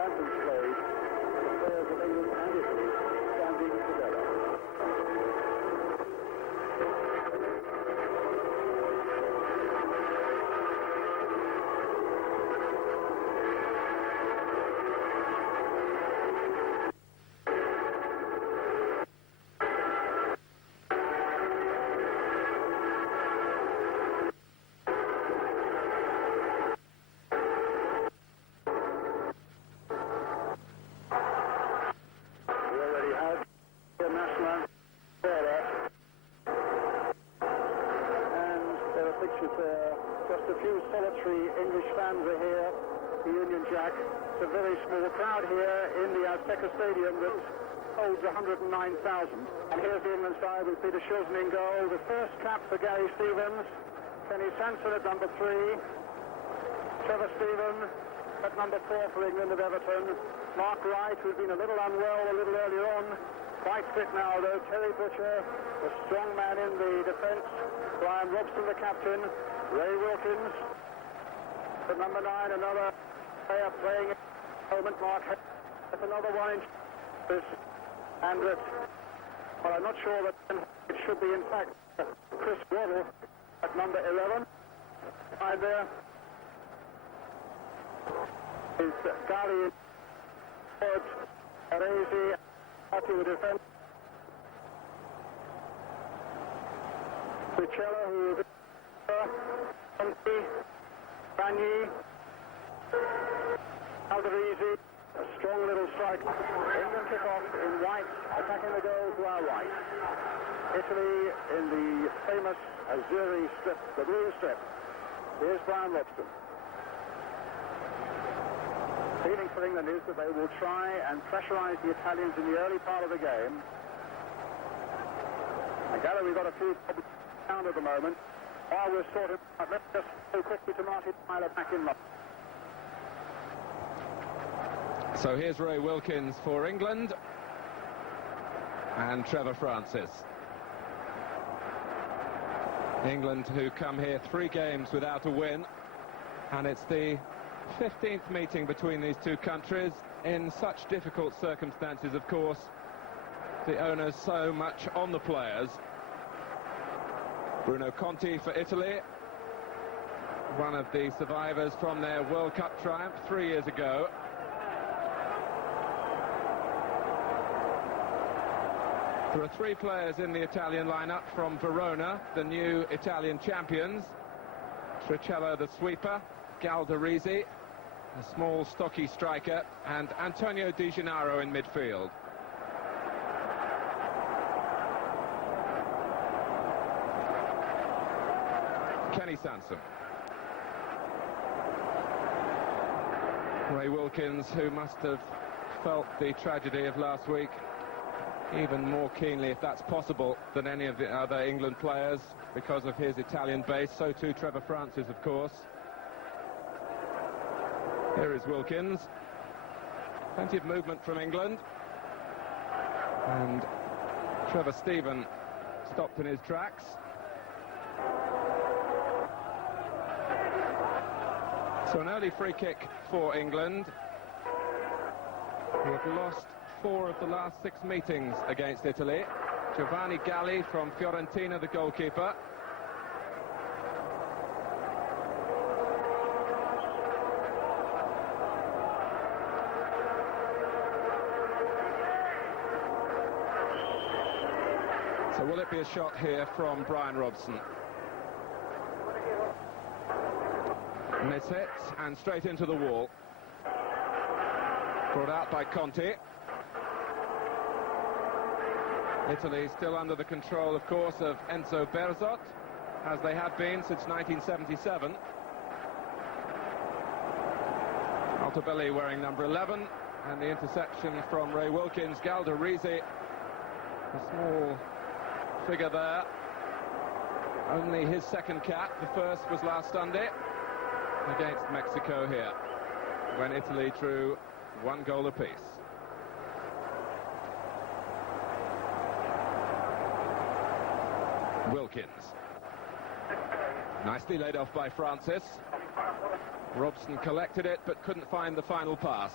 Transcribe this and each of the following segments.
conference played, the players of England and Italy standing together. English fans are here, the Union Jack. It's a very small crowd here in the Azteca Stadium that holds 109,000. And here's the England side with Peter Shilton in goal. The first cap for Gary Stevens. Kenny Sanson at number 3. Trevor Stephen at number 4 for England of Everton. Mark Wright, who's been a little unwell a little earlier on. Quite fit now though. Terry Butcher, a strong man in the defence. Brian Robson, the captain. Ray Wilkins. At number 9, another player playing at the moment, Mark Hayes, another one in and well, I'm not sure that it should be in fact Chris Waddle at number 11. Right there is Gali forward, Aresi, Arti with defence. Pichella, who is Conti, Bagni, Altobelli, a strong little strike. England kick off in white, attacking the goal to our right. Italy in the famous Azzurri strip, the blue strip. Here's Brian Robson. Feeling for England is that they will try and pressurise the Italians in the early part of the game. I gather we've got a few problems down at the moment. While we're sorting out, let's just go quickly to Martin Tyler back in London. So here's Ray Wilkins for England and Trevor Francis. England who come here 3 games without a win, and it's the 15th meeting between these two countries in such difficult circumstances, of course. The owners so much on the players. Bruno Conti for Italy, one of the survivors from their World Cup triumph 3 years ago. There are 3 players in the Italian lineup from Verona, the new Italian champions. Tricello, the sweeper, Galdarese, a small stocky striker, and Antonio Di Gennaro in midfield. Kenny Sanson. Ray Wilkins, who must have felt the tragedy of last week even more keenly, if that's possible, than any of the other England players because of his Italian base. So too Trevor Francis, of course. Here is Wilkins. Plenty of movement from England. And Trevor Stephen stopped in his tracks. So an early free kick for England, who have lost 4 of the last 6 meetings against Italy. Giovanni Galli from Fiorentina, the goalkeeper. So will it be a shot here from Brian Robson? And it's hit and straight into the wall. Brought out by Conti. Italy still under the control, of course, of Enzo Berzot, as they have been since 1977. Altobelli wearing number 11, and the interception from Ray Wilkins. Galdarese, a small figure there. Only his second cap. The first was last Sunday against Mexico here, when Italy drew 1 goal apiece. Wilkins. Nicely laid off by Francis. Robson collected it but couldn't find the final pass.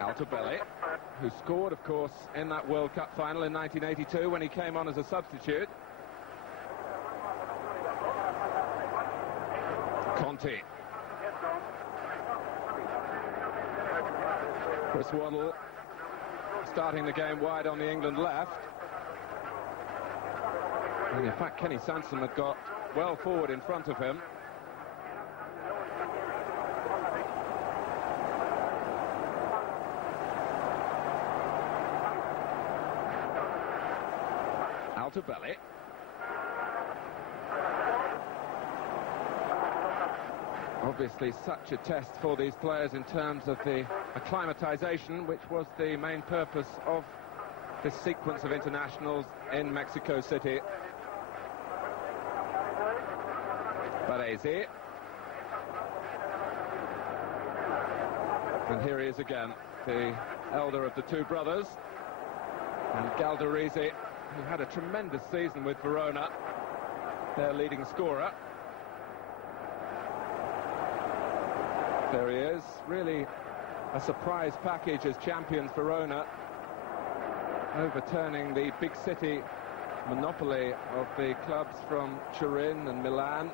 Altobelli, who scored, of course, in that World Cup final in 1982 when he came on as a substitute. Conti. Chris Waddle starting the game wide on the England left. And in fact, Kenny Sansom had got well forward in front of him. Altobelli. Obviously such a test for these players in terms of the acclimatization, which was the main purpose of this sequence of internationals in Mexico City. Baresi. And here he is again, the elder of the two brothers. And Galdarese, who had a tremendous season with Verona, their leading scorer. There he is, really a surprise package as champions Verona, overturning the big city monopoly of the clubs from Turin and Milan.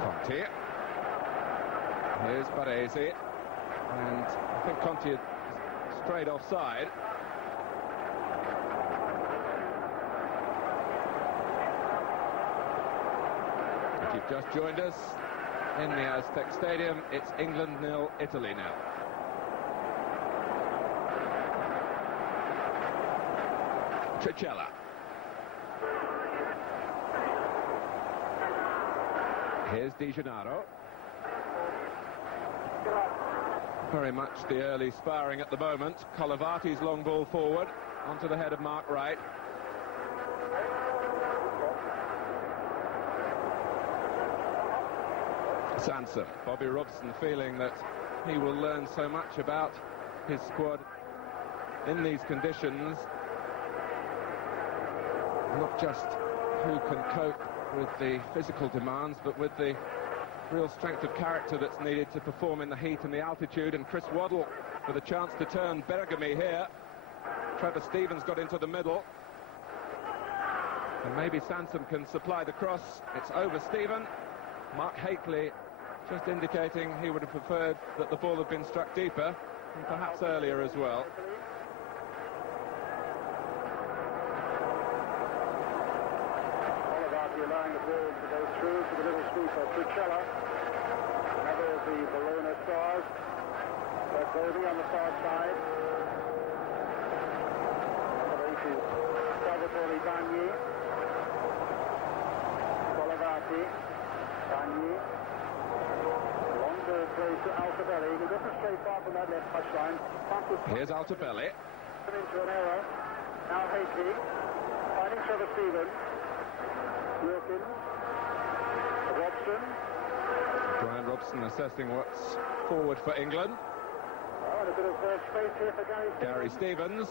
Conti. Here's Baresi, and I think Conti had strayed offside. If you've just joined us in the Aztec Stadium, it's England 0, Italy 0. Tricella. Here's Di Gennaro. Very much the early sparring at the moment. Colavati's long ball forward onto the head of Mark Wright. Sansom, Bobby Robson, feeling that he will learn so much about his squad in these conditions. Not just who can cope with the physical demands, but with the real strength of character that's needed to perform in the heat and the altitude. And Chris Waddle with a chance to turn Bergomi here. Trevor Stevens got into the middle. And maybe Sansom can supply the cross. It's over Stephen. Mark Hakeley just indicating he would have preferred that the ball had been struck deeper, and perhaps earlier as well. Allowing the ball to go through to the little sweeper, Tricella. Another of the Verona stars. Bergomi on the far side. This is Salvatore Bagni. Colavati. Bagni. Long ball plays to Altobelli. He doesn't stray far from that left touchline. Here's Altobelli. Into an error. Now Hakeley. Finding Trevor Stevens. Wilkins, Robson. Brian Robson assessing what's forward for England. Oh, and a bit of space here for Gary Stevens.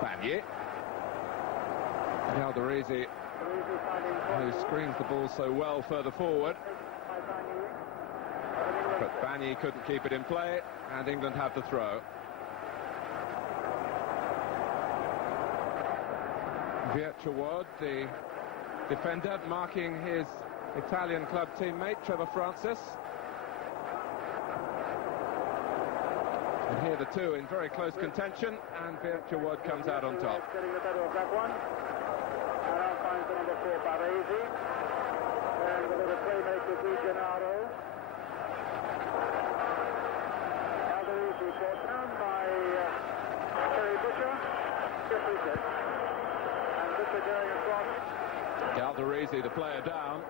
Bagni. Galdarese, who screens the ball so well further forward. But Bagni couldn't keep it in play, and England have the throw. Amichevole, the defender, marking his Italian club teammate, Trevor Francis. And here the two in very close contention, and Amichevole comes out on top. Getting the better of that one. And now finds the number 4, Baresi. And the little playmaker, Di Gennaro. Galdarese brought down by Terry Butcher. Yes, he did. And Butcher going across. Galdarese, the player, down.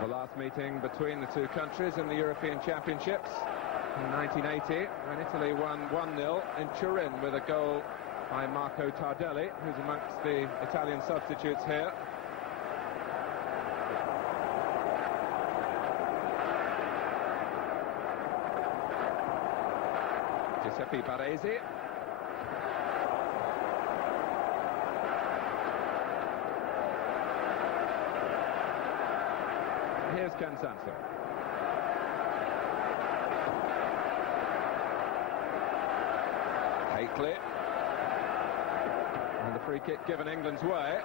The last meeting between the two countries in the European Championships in 1980, when Italy won 1-0 in Turin with a goal by Marco Tardelli, who's amongst the Italian substitutes here. Giuseppe Baresi. Here's Ken Sansom. Haitley. And the free kick given England's way.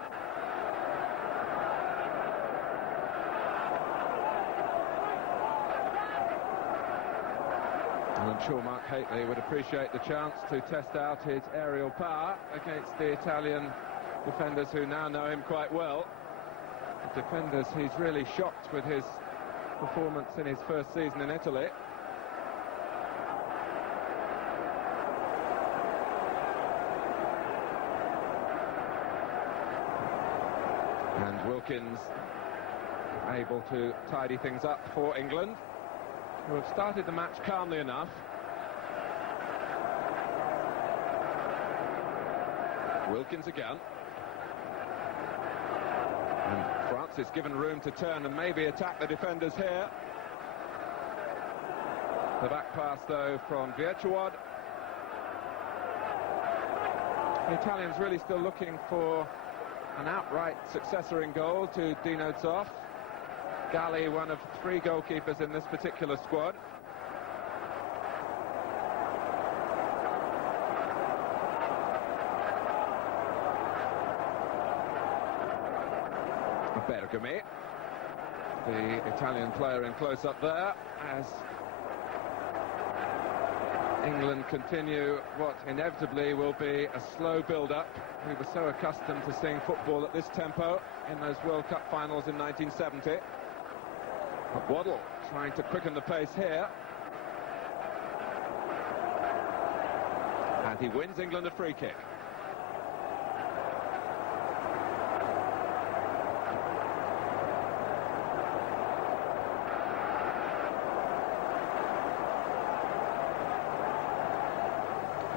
And I'm sure Mark Haitley would appreciate the chance to test out his aerial power against the Italian defenders who now know him quite well. The defenders he's really shocked with his performance in his first season in Italy. And Wilkins able to tidy things up for England, who have started the match calmly enough. Wilkins again. And France is given room to turn and maybe attack the defenders here. The back pass, though, from Virtuad. The Italians really still looking for an outright successor in goal to Dino Zoff. Galli, one of 3 goalkeepers in this particular squad. Bergomi, the Italian player in close-up there, as England continue what inevitably will be a slow build-up. We were so accustomed to seeing football at this tempo in those World Cup finals in 1970. But Waddle trying to quicken the pace here. And he wins England a free kick.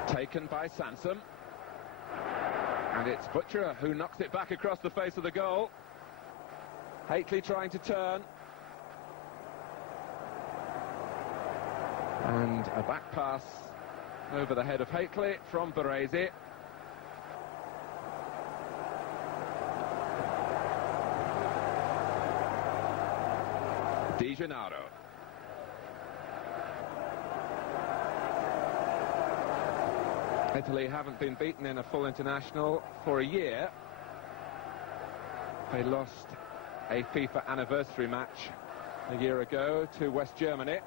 Taken by Sansom. And it's Butcher who knocks it back across the face of the goal. Haitley trying to turn. And a back pass over the head of Haitley from Baresi. Di Gennaro. Italy haven't been beaten in a full international for a year. They lost a FIFA anniversary match a year ago to West Germany.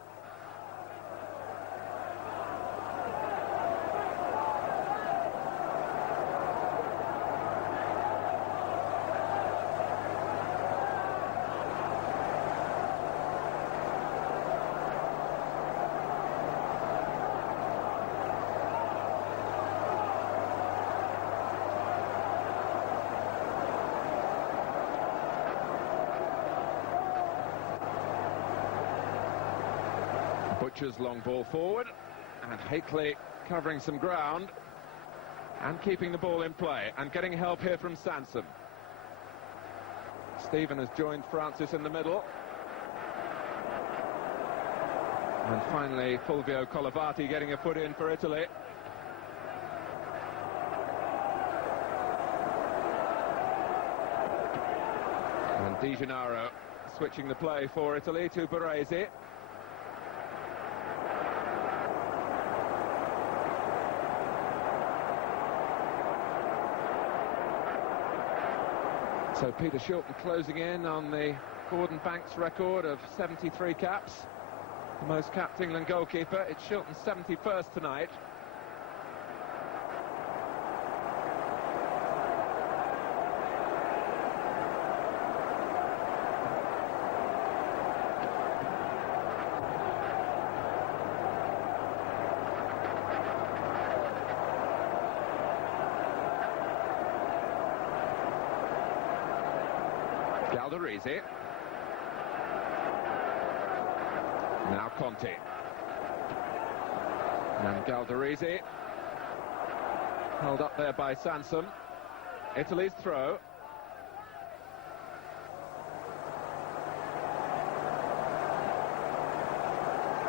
Butcher's long ball forward, and Haitley covering some ground and keeping the ball in play and getting help here from Sansom. Stephen has joined Francis in the middle. And finally Fulvio Colabati getting a foot in for Italy. And Di Gennaro switching the play for Italy to Baresi. So Peter Shilton closing in on the Gordon Banks record of 73 caps. The most capped England goalkeeper. It's Shilton's 71st tonight. Now Conti. And Galdarese. Held up there by Sansom. Italy's throw.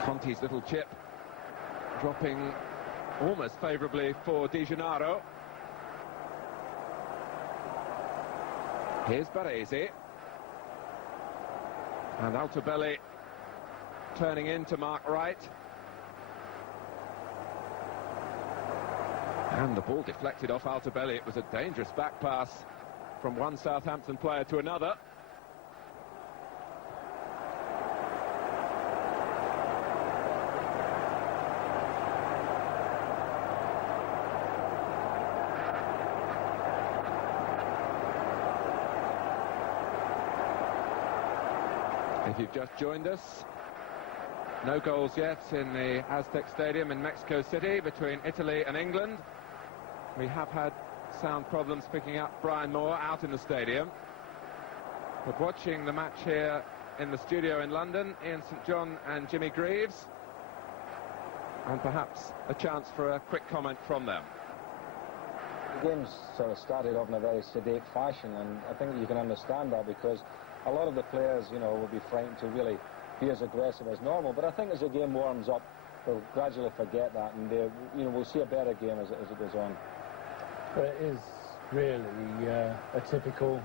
Conti's little chip dropping almost favourably for Di Gennaro. Here's Baresi. And Altobelli turning in to mark right. And the ball deflected off Altobelli. It was a dangerous back pass from one Southampton player to another. If you've just joined us, no goals yet in the Aztec Stadium in Mexico City between Italy and England. We have had sound problems picking up Brian Moore out in the stadium. But watching the match here in the studio in London, Ian St John and Jimmy Greaves. And perhaps a chance for a quick comment from them. The game's sort of started off in a very sedate fashion, and I think you can understand that because a lot of the players, you know, will be frightened to really be as aggressive as normal. But I think as the game warms up, they'll gradually forget that, and you know, we'll see a better game as it goes on. But it is really a typical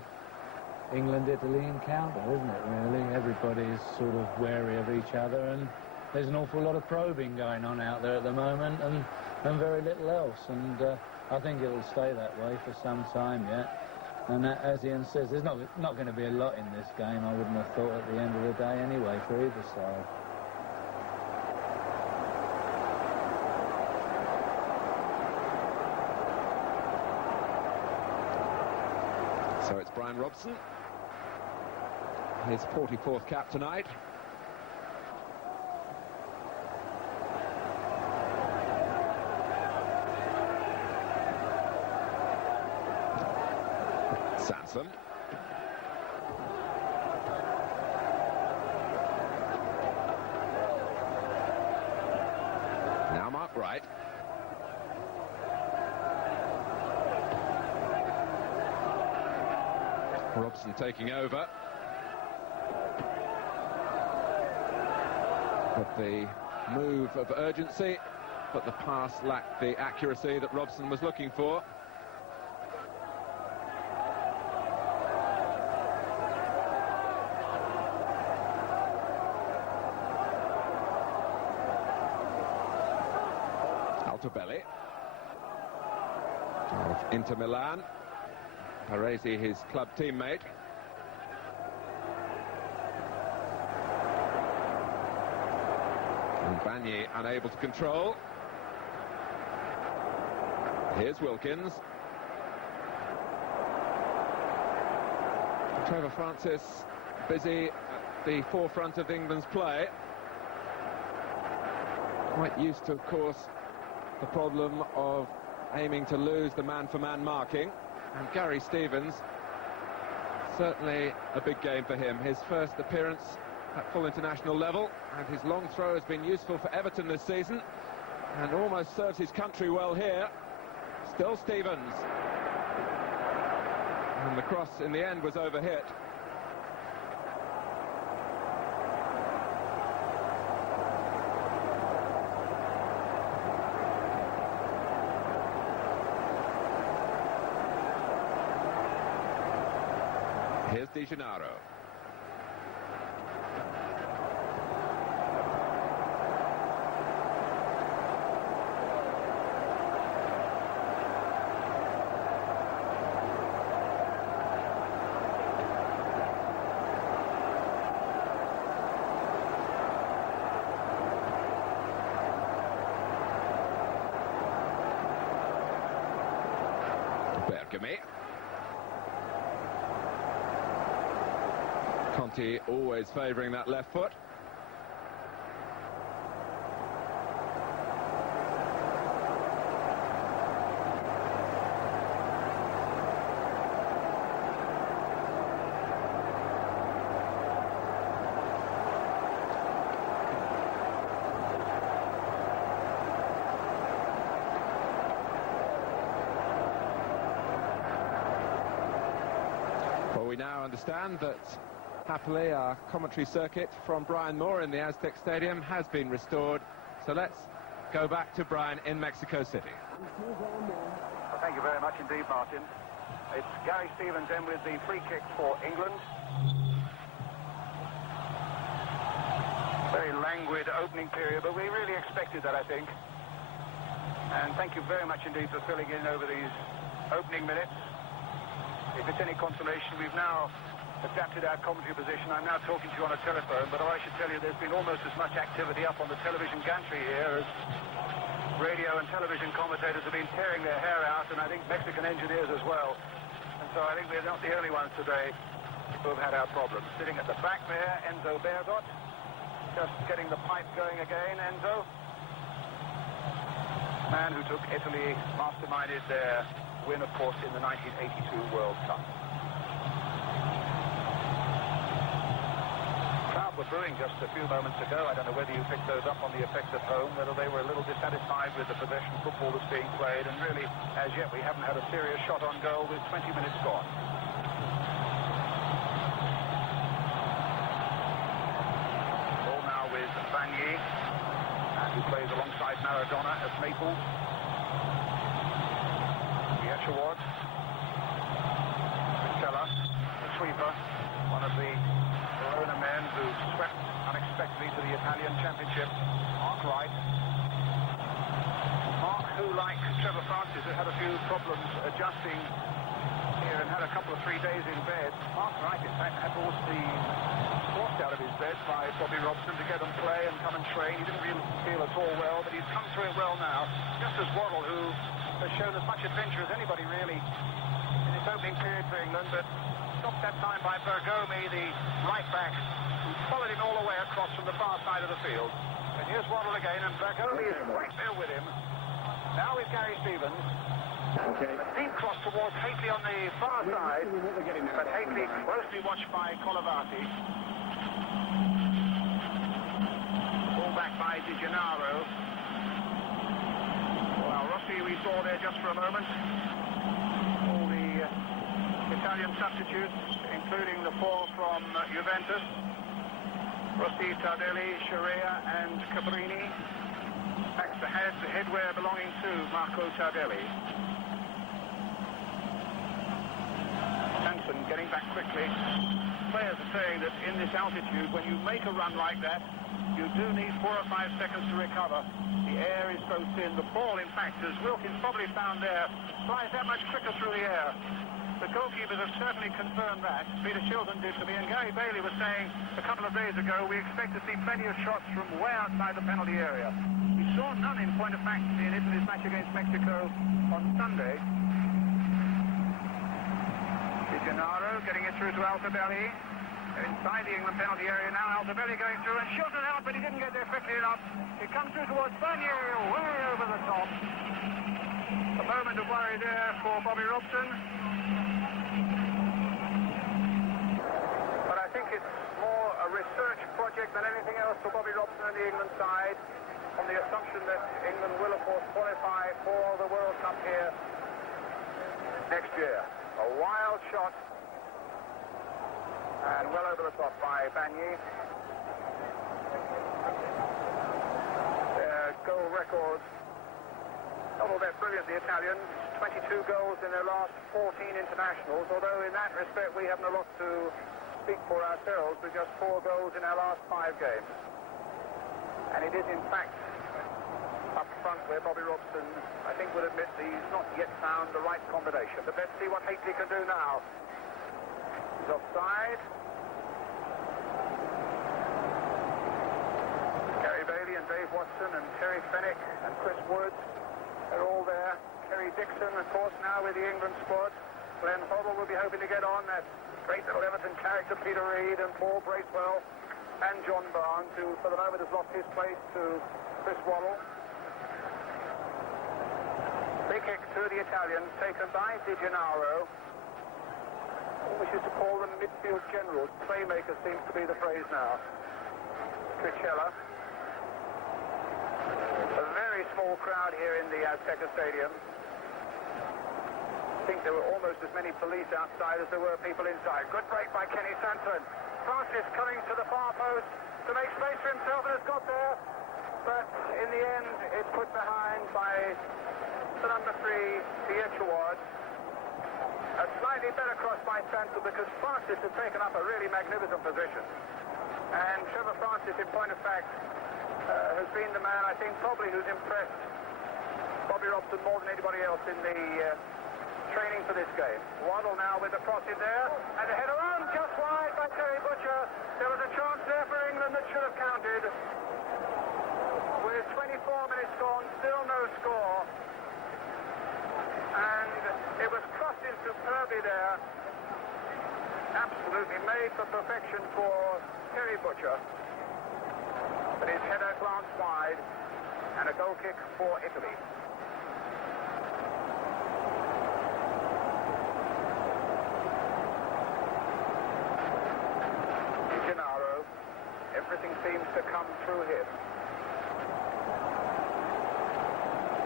England-Italy encounter, isn't it, really? Everybody's sort of wary of each other, and there's an awful lot of probing going on out there at the moment, and very little else. And I think it'll stay that way for some time yet. And as Ian says, there's not going to be a lot in this game, I wouldn't have thought, at the end of the day anyway, for either side. So it's Brian Robson, his 44th cap tonight. Sansom. Now mark right. Robson taking over. But the move of urgency, but the pass lacked the accuracy that Robson was looking for. Altobelli of Inter Milan. Baresi, his club teammate. And Bagni unable to control. Here's Wilkins. Trevor Francis busy at the forefront of England's play. Quite used to, of course, the problem of aiming to lose the man-for-man marking. And Gary Stevens, certainly a big game for him. His first appearance at full international level, and his long throw has been useful for Everton this season, and almost serves his country well here. Still Stevens. And the cross in the end was overhit. Here's Di Gennaro. Bergomi. Conti always favouring that left foot. Well, we now understand that, happily, our commentary circuit from Brian Moore in the Aztec Stadium has been restored. So let's go back to Brian in Mexico City. Well, thank you very much indeed, Martin. It's Gary Stevens in with the free kick for England. Very languid opening period, but we really expected that, I think. And thank you very much indeed for filling in over these opening minutes. If it's any consolation, we've now adapted our commentary position. I'm now talking to you on a telephone, but I should tell you there's been almost as much activity up on the television gantry here as radio and television commentators have been tearing their hair out, and I think Mexican engineers as well. And so I think we're not the only ones today who have had our problems. Sitting at the back there, Enzo Bergot, just getting the pipe going again. Enzo, man who took Italy, masterminded their win, of course, in the 1982 World Cup. Crowd were booing just a few moments ago. I don't know whether you picked those up on the effects at home, whether they were a little dissatisfied with the possession football that's being played, and really, as yet, we haven't had a serious shot on goal with 20 minutes gone. Ball now with Vanier, who plays alongside Maradona at Naples. Amichevole, the sweeper, one of the Verona men who swept unexpectedly to the Italian Championship. Mark Wright. Mark, who, like Trevor Francis, had had a few problems adjusting here and had a couple of 3 days in bed. Mark Wright, in fact, had forced out of his bed by Bobby Robson to get and play and come and train. He didn't really feel at all well, but he's come through it well now, just as Waddle, who has shown as much adventure as anybody really in this opening period for England, but stopped that time by Bergomi, the right back, who followed him all the way across from the far side of the field. And here's Waddle again, and Bergomi is right there with him. Now with Gary Stevens. Okay. A deep cross towards Hateley on the far side, but Hateley closely watched by Colavati. Ball back by Di Gennaro. Well, Rossi we saw there just for a moment. All the Italian substitutes, including the four from Juventus. Rossi, Tardelli, Scirea and Cabrini. Backs the headwear belonging to Marco Tardelli. Sanson getting back quickly. Players are saying that in this altitude, when you make a run like that, you do need 4 or 5 seconds to recover. The air is so thin. The ball, in fact, as Wilkins probably found there, flies that much quicker through the air. The goalkeepers have certainly confirmed that. Peter Shilton did to me, and Gary Bailey was saying a couple of days ago, we expect to see plenty of shots from way outside the penalty area. We saw none, in point of fact, in Italy's match against Mexico on Sunday. Di Gennaro getting it through to Altobelli. Inside the England penalty area now, Altobelli going through, and Shilton out, but he didn't get there quickly enough. It comes through towards Vanier, way over the top. A moment of worry there for Bobby Robson. But I think it's more a research project than anything else for Bobby Robson and the England side, on the assumption that England will, of course, qualify for the World Cup here next year. A wild shot. And well over the top by Vanier. Their goal record, not all that brilliant, the Italians. 22 goals in their last 14 internationals, although in that respect we haven't a lot to speak for ourselves, with just 4 goals in our last 5 games. And it is in fact up front where Bobby Robson, I think, would admit he's not yet found the right combination. But let's see what Hateley can do now. He's offside. Gary Bailey and Dave Watson and Terry Fenwick and Chris Wood, they're all there. Kerry Dixon, of course, now with the England squad. Glenn Hoddle will be hoping to get on. That great little Everton character, Peter Reid, and Paul Bracewell, and John Barnes, who for the moment has lost his place to Chris Waddle. Free kick to the Italians, taken by Di Gennaro. Wishes to call them midfield generals. Playmaker seems to be the phrase now. Tricella. A very small crowd here in the Azteca Stadium. think there were almost as many police outside as there were people inside. Good break by Kenny Sanson. Francis coming to the far post to make space for himself and has got there. But in the end, it's put behind by the number 3, Amichevole. A slightly better cross by Sanson because Francis has taken up a really magnificent position. And Trevor Francis, in point of fact, has been the man, I think, probably who's impressed Bobby Robson more than anybody else in the training for this game. Waddle now with the cross in there, and the header on just wide by Terry Butcher. There was a chance there for England that should have counted. With 24 minutes gone, still no score. And it was crossed in superbly there. Absolutely made for perfection for Terry Butcher. But his header glanced wide, and a goal kick for Italy. Everything seems to come through him.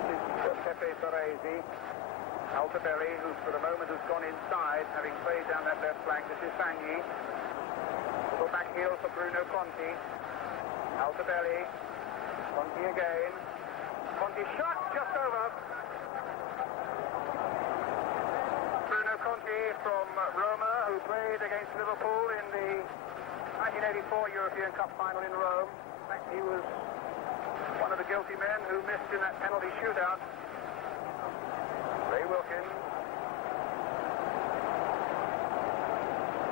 This is Pepe Baresi. Altobelli, who for the moment has gone inside, having played down that left flank. This is Sagni. Little back heel for Bruno Conti. Altobelli. Conti again. Conti shot just over. Bruno Conti from Roma, who played against Liverpool in the 1984 European Cup final in Rome. In fact, he was one of the guilty men who missed in that penalty shootout. Ray Wilkins.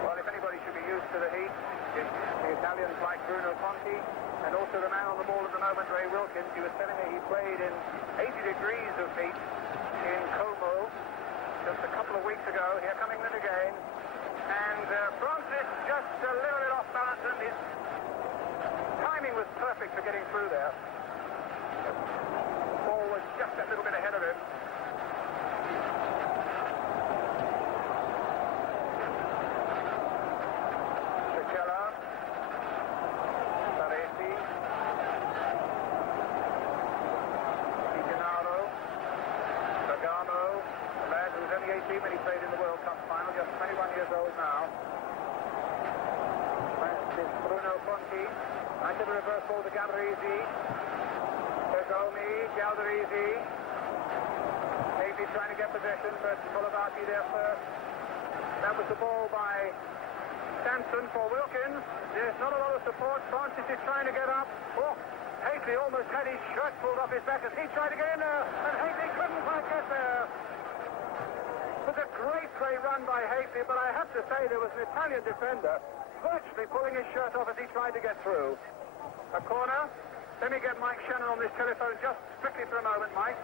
Well, if anybody should be used to the heat, it's the Italians like Bruno Conti, and also the man on the ball at the moment, Ray Wilkins. He was telling me he played in 80 degrees of heat in Como just a couple of weeks ago. Here coming in again. And Francis just a little bit off balance, and his timing was perfect for getting through there. The ball was just a little bit ahead of him. Chicella. Baresi. Di Gennaro. Bergomi. A lad who's only 18 when he played in the World Cup final, just 21 years old now. This Bruno Conti. Nice little reverse ball to Galderisi. Bergomi, Galderisi. Maybe trying to get possession, but Colavati there first. That was the ball by Sanson for Wilkins. There's not a lot of support. Francis is trying to get up. Oh, Haley almost had his shirt pulled off his back as he tried to get in there, and Haley couldn't quite get there. It was a great run by Haley, but I have to say there was an Italian defender virtually pulling his shirt off as he tried to get through. A corner. Let me get Mike Shannon on this telephone just strictly for a moment, Mike.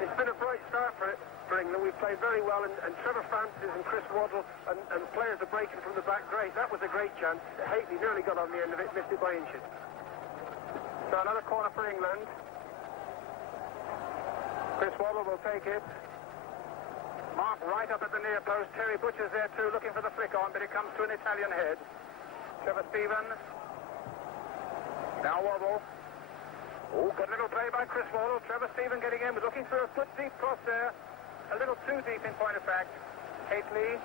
It's been a bright start for England. We've played very well, and Trevor Francis and Chris Waddle and players are breaking from the back. Great. That was a great chance. Haley nearly got on the end of it, missed it by inches. So another corner for England. Chris Waddle will take it. Mark right up at the near post. Terry Butcher's there too, looking for the flick on, but it comes to an Italian head. Trevor Stephen. Now Waddle. Oh, good little play by Chris Waddle. Trevor Stephen getting in, was looking for a foot deep cross there. A little too deep in point of fact. Haley.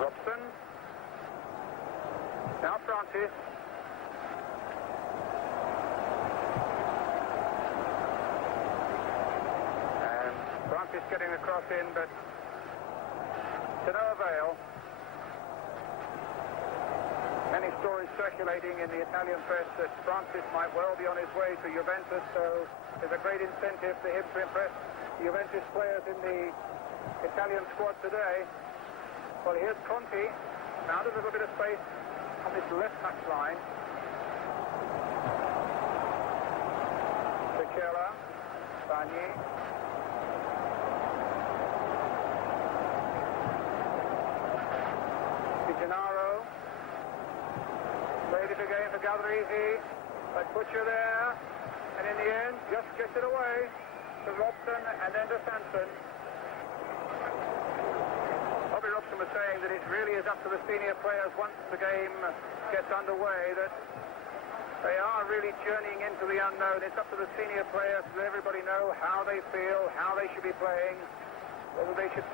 Robson. Now Francis. And Francis getting the cross in, but to no avail. Many stories circulating in the Italian press that Francis might well be on his way to Juventus, so there's a great incentive for him to impress the Juventus players in the Italian squad today. Well, here's Conti, found a little bit of space on this left touch line. Sicella, Sagni. Di Gennaro. Played it again for Galderisi, but Butcher there, and in the end just gets it away to Robson and then to Sanson. Bobby Robson was saying that it really is up to the senior players once the game gets underway, that They are really journeying into the unknown. It's up to the senior players to let everybody know how they feel, how they should be playing, whether they should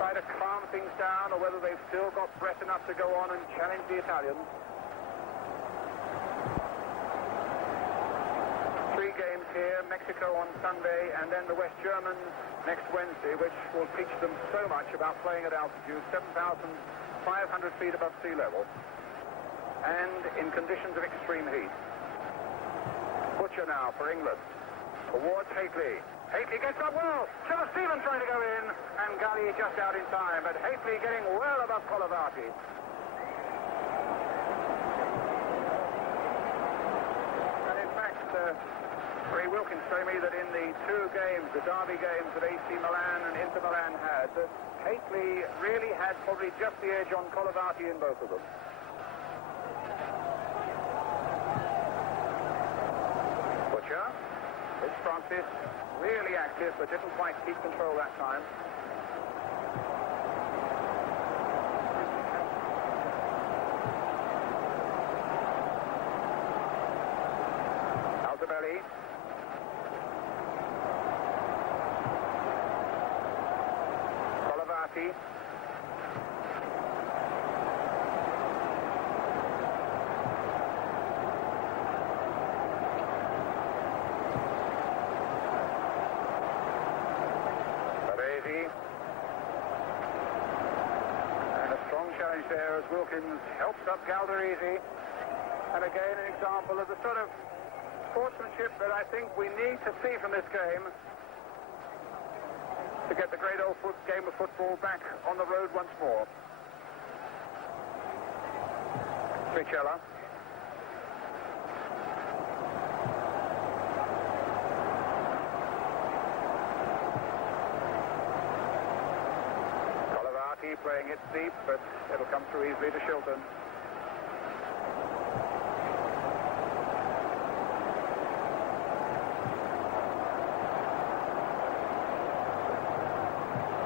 try to calm things down or whether they've still got breath enough to go on and challenge the Italians. 3 games here, Mexico on Sunday, and then the West Germans next Wednesday, which will teach them so much about playing at altitude, 7,500 feet above sea level, and in conditions of extreme heat. Butcher now for England, towards Hateley. Hateley gets up well. Charles Stephen trying to go in, and Gully just out in time, but Hateley getting well above Colavati. And in fact, Ray Wilkins told me that in the 2 games, the derby games that AC Milan and Inter Milan had, that Hateley really had probably just the edge on Colavati in both of them. Butcher, Fitzfrancis, really active, but didn't quite keep control that time. Altobelli. Colavati. And a strong challenge there as Wilkins helps up Galdarese. And again, an example of the sort of sportsmanship that I think we need to see from this game to get the great old game of football back on the road once more. Tricella. Playing it deep, but it'll come through easily to Shilton.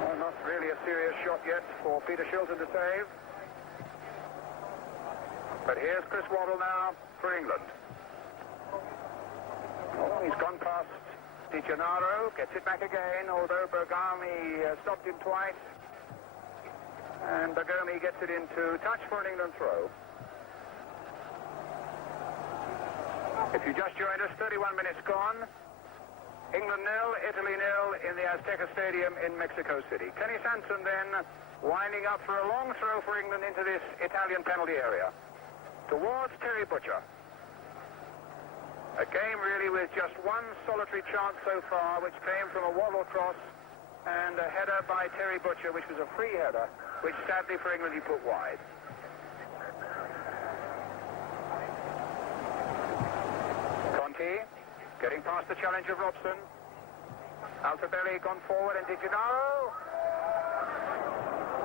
Well, not really a serious shot yet for Peter Shilton to save. But here's Chris Waddle now for England. Oh, he's gone past Di Gennaro, gets it back again, although Bergomi stopped him twice. And Bergomi gets it into touch for an England throw. If you just joined us, 31 minutes gone. England 0, Italy 0 in the Azteca Stadium in Mexico City. Kenny Sanson then winding up for a long throw for England into this Italian penalty area. Towards Terry Butcher. A game really with just one solitary chance so far, which came from a Waddle cross and a header by Terry Butcher, which was a free header, which sadly for England he put wide. Conti getting past the challenge of Robson. Altobelli gone forward, and Di Gennaro.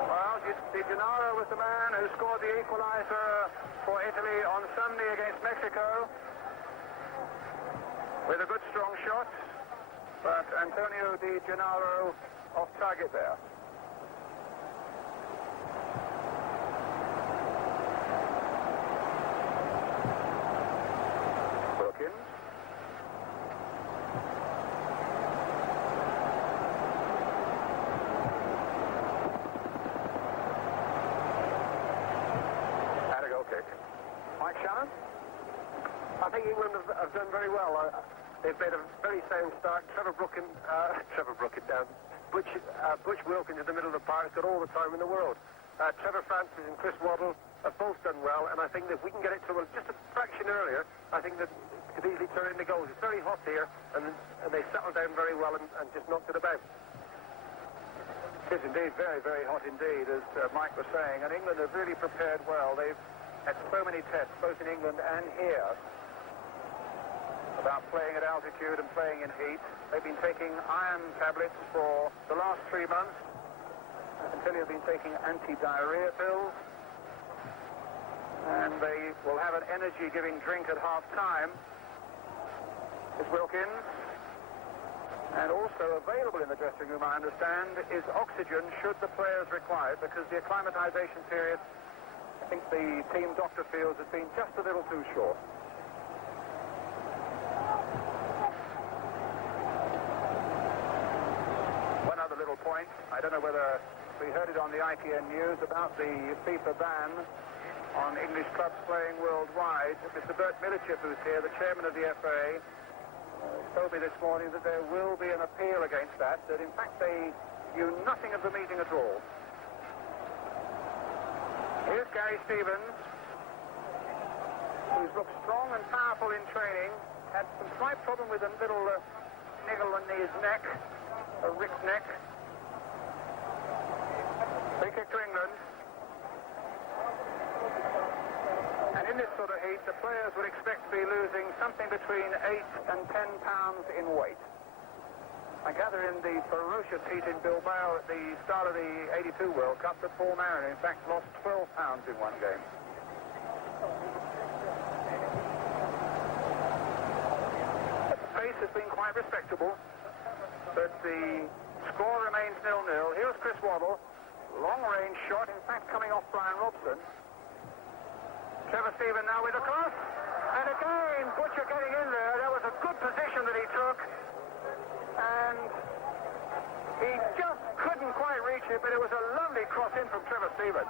Well, Di Gennaro was the man who scored the equalizer for Italy on Sunday against Mexico with a good strong shot. But Antonio Di Gennaro off target there. Wilkins. And a goal kick. Mike Shannon? I think England have done very well. They've made a very sound start. Butch Wilkins in the middle of the park has got all the time in the world. Trevor Francis and Chris Waddle have both done well, and I think that if we can get it to just a fraction earlier, I think that it could easily turn into goals. It's very hot here, and they settled down very well and just knocked it about. It is indeed very, very hot indeed, as Mike was saying, and England have really prepared well. They've had so many tests, both in England and here, about playing at altitude and playing in heat. They've been taking iron tablets for the last 3 months. Until they've been taking anti-diarrhea pills. And they will have an energy-giving drink at half-time. Is Wilkins. And also available in the dressing room, I understand, is oxygen should the players require it, because the acclimatization period I think the team doctor feels has been just a little too short. One other little point, I don't know whether we heard it on the ITN news about the FIFA ban on English clubs playing worldwide. Mr. Bert Milichip, who's here, the chairman of the FA, told me this morning that there will be an appeal against that in fact they knew nothing of the meeting at all. Here's Gary Stevens, who's looked strong and powerful in training, had some slight problem with a little niggle in his neck, a ripped neck. Free kick to England. And in this sort of heat, the players would expect to be losing something between 8 and 10 pounds in weight. I gather in the ferocious heat in Bilbao at the start of the 82 World Cup that Paul Mariner, in fact, lost 12 pounds in one game. The pace has been quite respectable, but the score remains 0-0. Here's Chris Waddle, long-range shot, in fact, coming off Brian Robson. Trevor Stephen now with a cross, and again Butcher getting in there. That was a good position that he took, and he just couldn't quite reach it, but it was a lovely cross in from Trevor Stephen.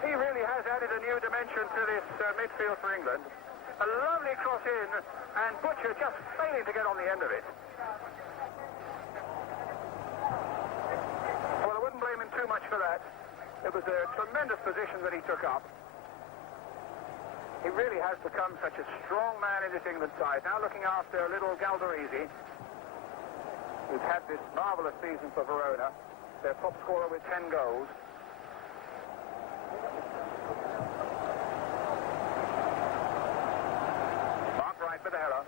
He really has added a new dimension to this midfield for England. A lovely cross in, and Butcher just failing to get on the end of it. Well, I wouldn't blame him too much for that. It was a tremendous position that he took up. He really has become such a strong man in this England side. Now looking after little Galdarese, who's had this marvellous season for Verona, their top scorer with 10 goals. Mark Wright with the header.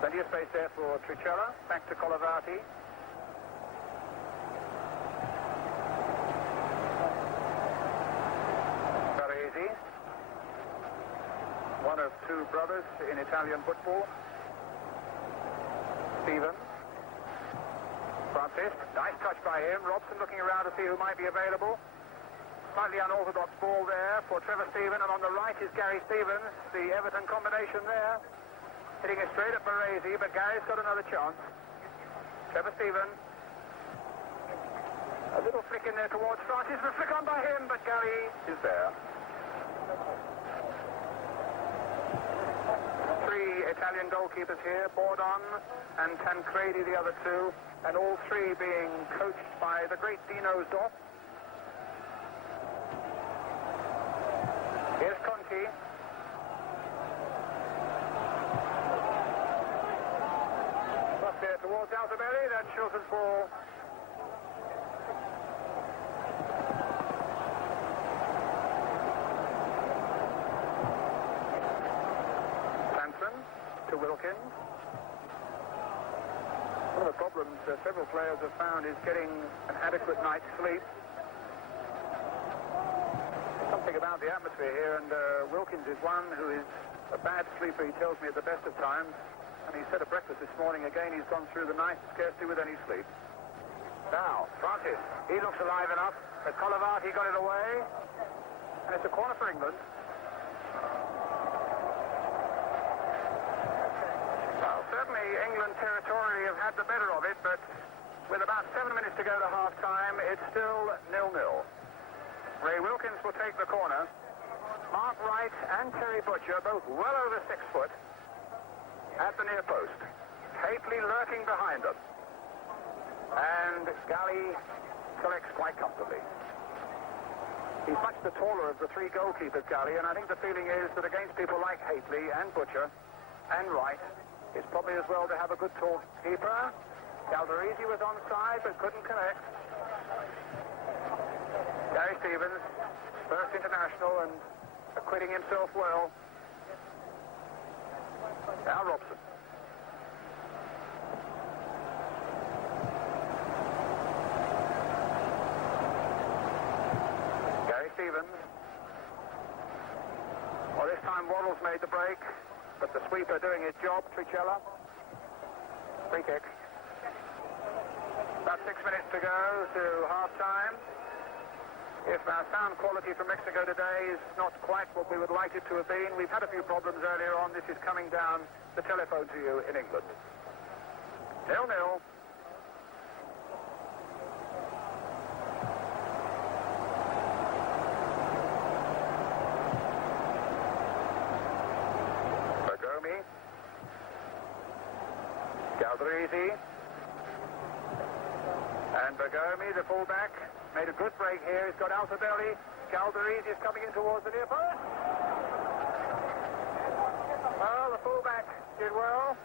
Plenty of space there for Tricella. Back to Colavati. One of two brothers in Italian football. Stephen. Francis. Nice touch by him. Robson looking around to see who might be available. Slightly unorthodox ball there for Trevor Stephen, and on the right is Gary Stevens. The Everton combination there. Hitting it straight at Baresi, but Gary's got another chance. Trevor Stephen. A little flick in there towards Francis, but flick on by him, but Gary is there. Three Italian goalkeepers here, Bordon and Tancredi, the other two, and all three being coached by the great Dino Zoff. Here's Conti. Up there towards Altobelli, that's Shilton's ball. To Wilkins. One of the problems several players have found is getting an adequate night's sleep. Something about the atmosphere here, and Wilkins is one who is a bad sleeper, he tells me, at the best of times. And he said at breakfast this morning, again, he's gone through the night scarcely with any sleep. Now, Francis, he looks alive enough. But Colavati got it away. And it's a corner for England. Certainly England territorially have had the better of it, but with about 7 minutes to go to half-time, it's still 0-0. Ray Wilkins will take the corner. Mark Wright and Terry Butcher, both well over 6 foot, at the near post. Hately lurking behind them. And Galley collects quite comfortably. He's much the taller of the three goalkeepers, Galley, and I think the feeling is that against people like Hately and Butcher and Wright, it's probably as well to have a good tall keeper. Galdarese was onside but couldn't connect. Gary Stevens, first international and acquitting himself well. Now Robson. Gary Stevens. Well, this time Waddle's made the break. But the sweeper doing his job, Tricella. Free kick. About 6 minutes to go to half-time. if our sound quality from Mexico today is not quite what we would like it to have been, we've had a few problems earlier on. This is coming down the telephone to you in England. 0-0. Bergomi. Galdarese. And Bergomi, the fullback, made a good break here. He's got Altobelli. Galdarese is coming in towards the near post. Well, the fullback did well.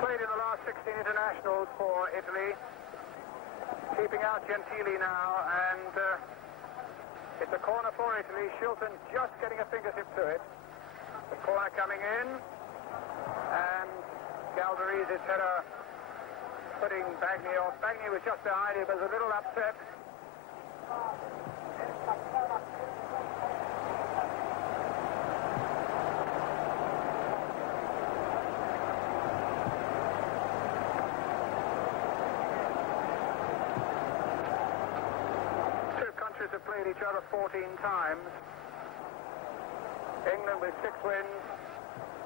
Played in the last 16 internationals for Italy. Keeping out Gentili now, and it's a corner for Italy. Shilton just getting a fingertip to it. The corner coming in, and Galdarese's header putting Bagni off. Bagni was just behind him, was a little upset. Two countries have played each other 14 times. England with 6 wins,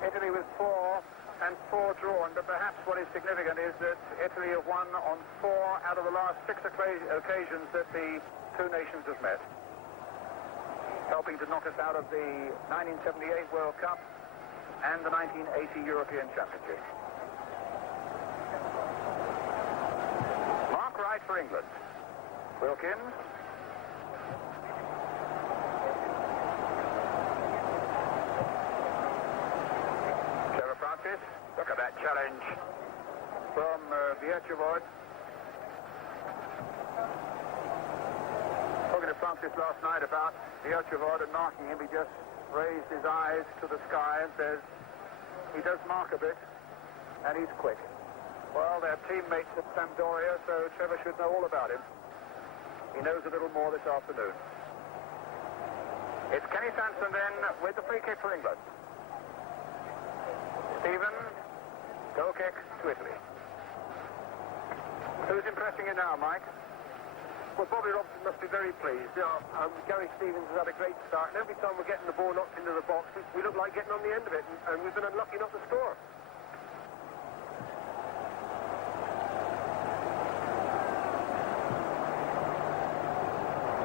Italy with 4. And 4 drawn, but perhaps what is significant is that Italy have won on 4 out of the last 6 occasions that the two nations have met, helping to knock us out of the 1978 World Cup and the 1980 European Championship. Mark Wright for England. Wilkins. Look at that challenge from Amichevole. Talking to Francis last night about Amichevole and marking him, he just raised his eyes to the sky and says he does mark a bit and he's quick. Well, they're teammates at Sampdoria, so Trevor should know all about him. He knows a little more this afternoon. It's Kenny Sansom then with the free kick for England. Stephen, goal kick to Italy. Who's impressing you now, Mike? Well, Bobby Robson must be very pleased. Gary Stevens has had a great start, and every time we're getting the ball knocked into the box, we look like getting on the end of it, and we've been unlucky not to score.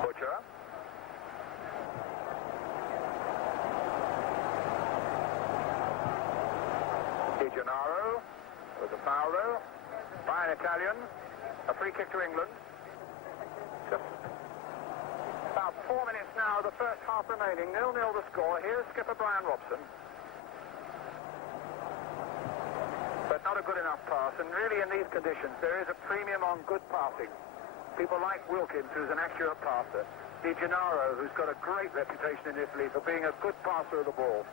Butcher. Gennaro with a foul though by an Italian. A free kick to England. Just about 4 minutes now, the first half remaining. 0-0 the score. Here's skipper Brian Robson. But not a good enough pass, and really in these conditions there is a premium on good passing. People like Wilkins, who's an accurate passer. Di Gennaro, who's got a great reputation in Italy for being a good passer of the ball.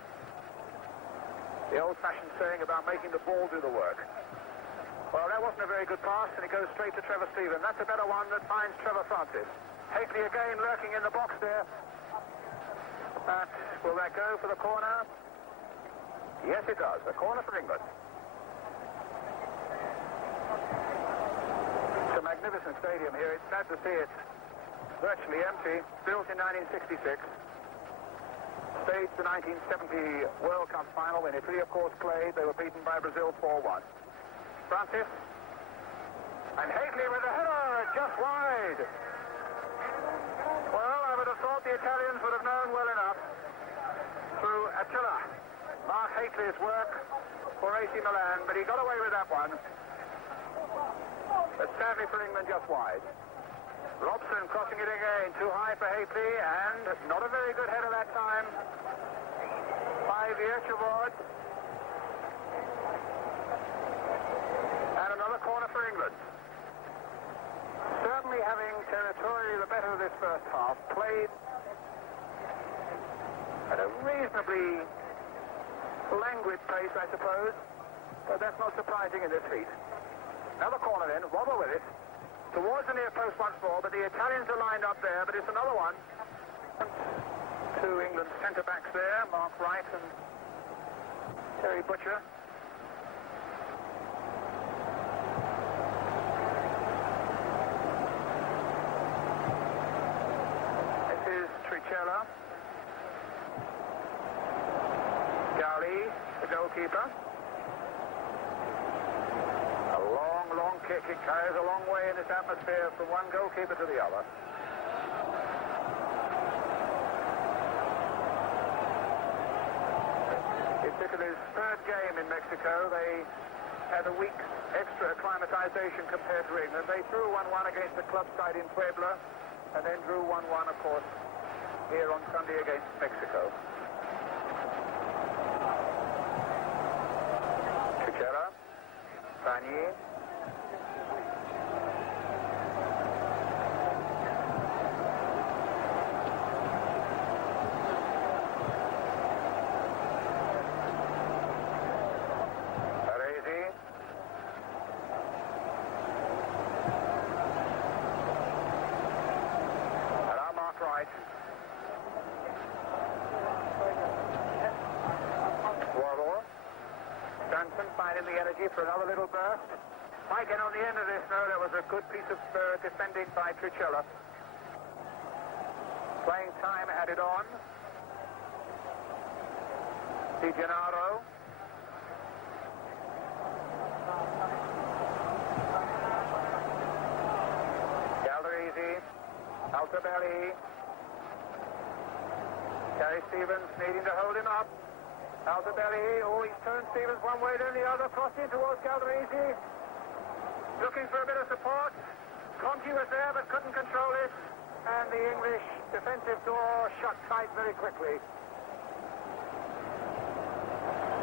The old-fashioned saying about making the ball do the work. Well, that wasn't a very good pass, and it goes straight to Trevor Stephen. That's a better one that finds Trevor Francis. Haley again lurking in the box there. But will that go for the corner? Yes, it does. A corner for England. It's a magnificent stadium here. It's sad to see it virtually empty. Built in 1966. Staged the 1970 World Cup final when Italy, of course, played. They were beaten by Brazil 4-1. Francis. And Haley with a header, just wide. Well, I would have thought the Italians would have known well enough through Attila. Mark Haley's work for AC Milan, but he got away with that one. But sadly for England, just wide. Robson crossing it again, too high for Haley, and not a very good header that time by Amichevole. And another corner for England. Certainly having territorially the better of this first half, played at a reasonably languid pace, I suppose, but that's not surprising in this heat. Another corner then, Waddle with it. Towards the near post once more, but the Italians are lined up there, but it's another one. Two England centre-backs there, Mark Wright and Terry Butcher. Tricella. Gali, the goalkeeper. A long, long kick. It carries a long way in this atmosphere from one goalkeeper to the other. It's Italy's third game in Mexico. They had a week's extra acclimatization compared to England. They drew 1-1 against the club side in Puebla, and then drew 1-1, of course, here on Sunday against Mexico. Tricella, Bagni. Waddle. Stanton finding the energy for another little burst. Mike, and on the end of this, no, that was a good piece of defending by Tricella. Playing time added on. Di Gennaro. Galderisi. Altobelli. Gary Stevens needing to hold him up. Altobelli, oh, he's turned Stevens one way, then the other, crossing towards Galderisi. Looking for a bit of support. Conti was there, but couldn't control it. And the English defensive door shut tight very quickly.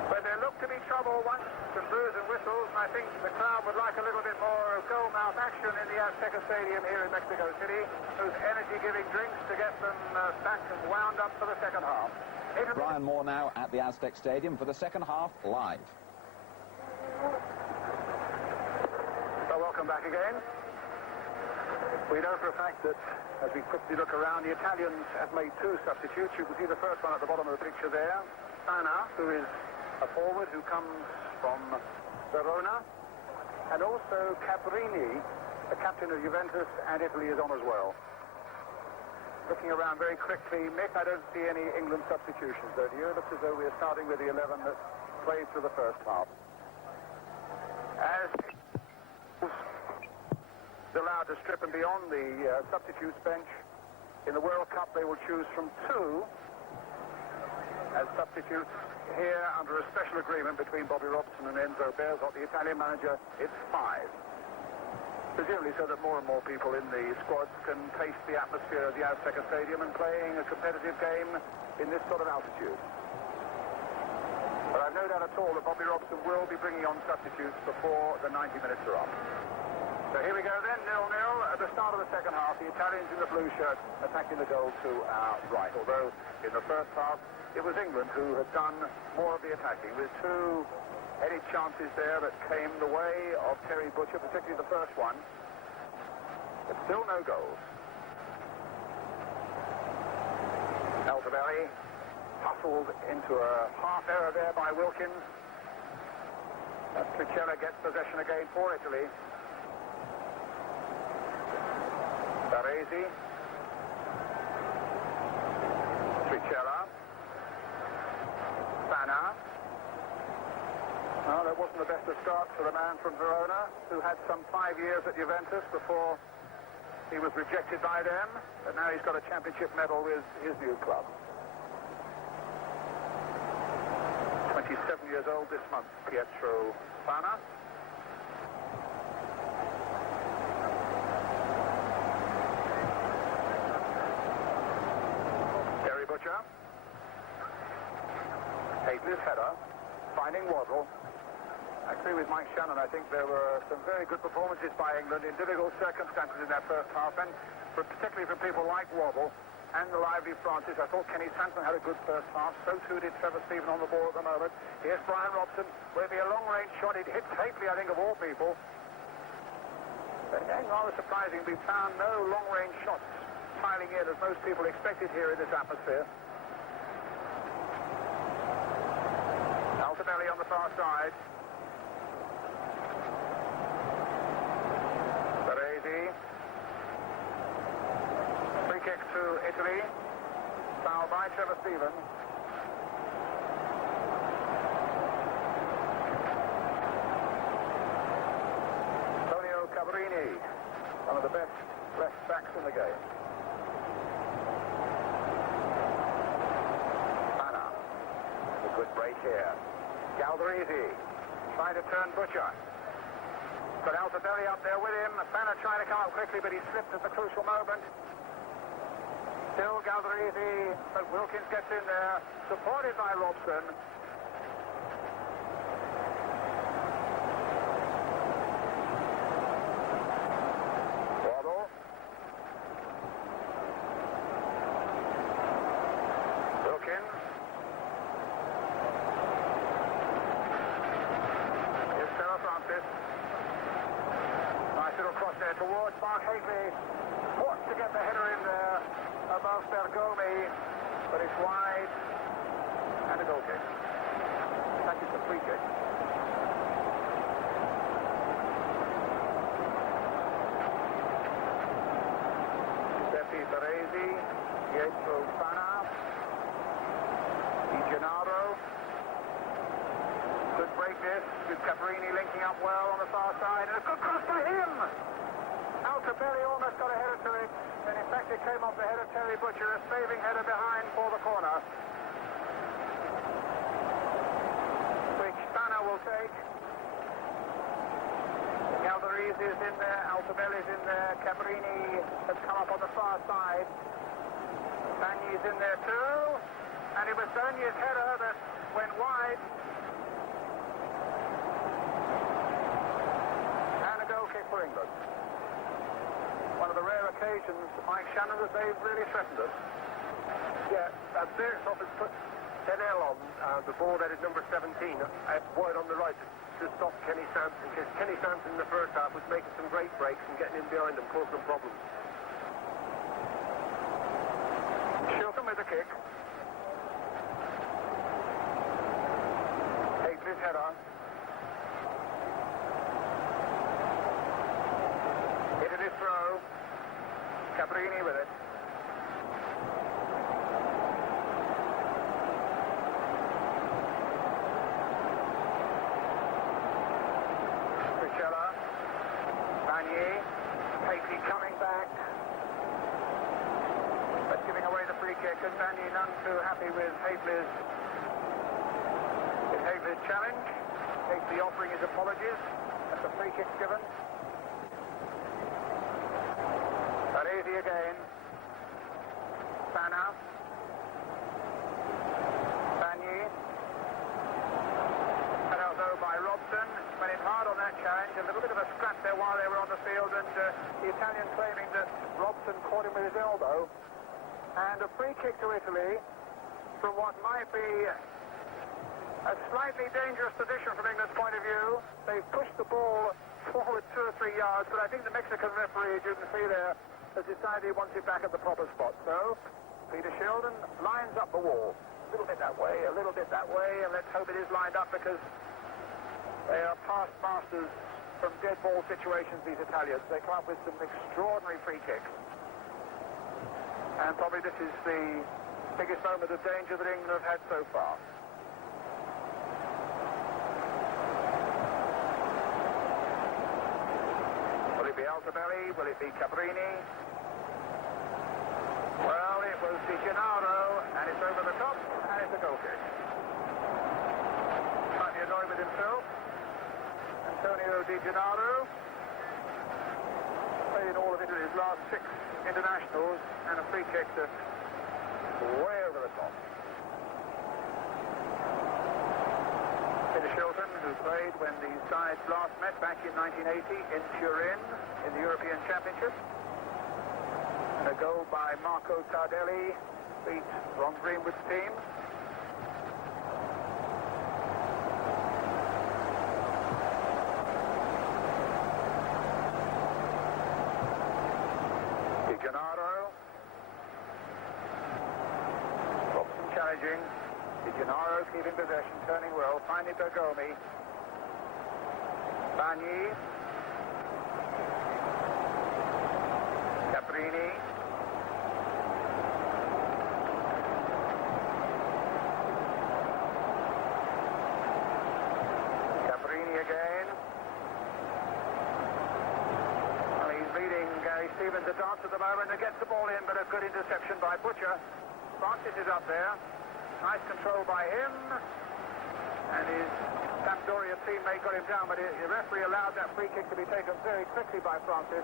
But there looked to be trouble once, some boos and whistles, and I think the crowd would like a little bit more goal-mouth action in the Azteca Stadium here in Mexico City. Those energy-giving drinks to get them back and wound up for the second half. Brian Moore now at the Aztec Stadium for the second half live. So welcome back again. We know for a fact that as we quickly look around, the Italians have made two substitutes. You can see the first one at the bottom of the picture there. Sana, who is a forward who comes from Verona, and also Caprini, the captain of Juventus, and Italy is on as well. Looking around very quickly, Mick, I don't see any England substitutions, though, do you? It looks as though we're starting with the 11 that played through the first half. As allowed to strip and beyond the substitutes bench, in the World Cup they will choose from 2 as substitutes. Here, under a special agreement between Bobby Robson and Enzo Berzot, the Italian manager, it's 5. Presumably so that more and more people in the squads can taste the atmosphere of the Azteca Stadium and playing a competitive game in this sort of altitude. But I've no doubt at all that Bobby Robson will be bringing on substitutes before the 90 minutes are up. So here we go then, 0-0 at the start of the second half. The Italians in the blue shirt attacking the goal to our right, although in the first half it was England who had done more of the attacking, with 2 headed chances there that came the way of Terry Butcher, particularly the first one. But still no goals. Altobelli hustled into a half error there by Wilkins. And Tricella gets possession again for Italy. Baresi. Tricella. Sana. No, that wasn't the best of starts for the man from Verona, who had some 5 years at Juventus before he was rejected by them, but now he's got a championship medal with his new club. 27 years old this month, Pietro Sana. Terry Butcher. Taking his header, finding Waddle. I agree with Mike Shannon. I think there were some very good performances by England in difficult circumstances in that first half, and particularly from people like Waddle and the lively Francis. I thought Kenny Sanson had a good first half. So too did Trevor Stephen on the ball at the moment. Here's Brian Robson. Will it be a long-range shot? It hits Haley, I think, of all people. But again, rather surprising. We found no long-range shots piling in as most people expected here in this atmosphere. Altobelli on the far side. Baresi. Free kick to Italy. by Trevor Stevens. Antonio Cabrini, one of the best left backs in the game. Anna, a good break here. Galdarese trying to turn Butcher. But Altobelli up there with him. Banner trying to come up quickly, but he slipped at the crucial moment. Still Galdarese, but Wilkins gets in there, supported by Robson. Waddle. Wilkins. Here's Sarah Francis. Nice little cross there towards Mark Haley. Forced to get the header in there above Bergomi, but it's wide. And a goal kick. That is a free kick. Giuseppe Baresi, Pietro Fana, Di Gennaro. Good break this, with Cabrini linking up well on the far side, and a good cross by him! Altobelli almost got a header to it, and in fact it came off the head of Terry Butcher, a saving header behind for the corner. Which Banner will take. Galdarese is in there, Altobelli's in there, Cabrini has come up on the far side. Bagni's in there too, and it was Bagni's header that went wide. And a goal kick for England. One of the rare occasions, Mike Shannon, that they've really threatened us. Yeah, Berghoff has put Tenel on the ball that is number 17, wide on the right to stop Kenny Sampson, because Kenny Sampson in the first half was making some great breaks and getting in behind them, causing them problems. Shilton with the kick. Takes his header. Into this throw. Cabrini with it. Michela. Bagni. Pacey coming back. But giving away the free kick, and Bagni none too happy with Havley's challenge. Pacey offering his apologies as the free kick's given. Baresi again. Fana. Bagni. Cut out though by Robson. Went in hard on that challenge. A little bit of a scrap there while they were on the field, and the Italian claiming that Robson caught him with his elbow. And a free kick to Italy from what might be a slightly dangerous position from England's point of view. They've pushed the ball forward 2 or 3 yards, but I think the Mexican referee, as you can see there, has decided he wants it back at the proper spot. So, Peter Shilton lines up the wall. A little bit that way, a little bit that way, and let's hope it is lined up, because they are past masters from dead ball situations, these Italians. They come up with some extraordinary free kicks. And probably this is the biggest moment of danger that England have had so far. Will it be Altobelli? Will it be Cabrini? Well, it was Di Gennaro, and it's over the top, and it's a goal kick. Slightly annoyed with himself. Antonio Di Gennaro played in all of Italy's last 6 internationals, and a free kick that's way over the top. Peter Shilton, who played when the sides last met back in 1980 in Turin in the European Championship. And a goal by Marco Tardelli beat Ron Greenwood's team. Di Gennaro. Robson challenging. Di Gennaro keeping possession, turning well. Finally Bergomi. Bagni. Cabrini. in the dance at the moment and gets the ball in, but a good interception by Butcher. Francis is up there. Nice control by him. And his Sampdoria teammate got him down, but the referee allowed that free kick to be taken very quickly by Francis.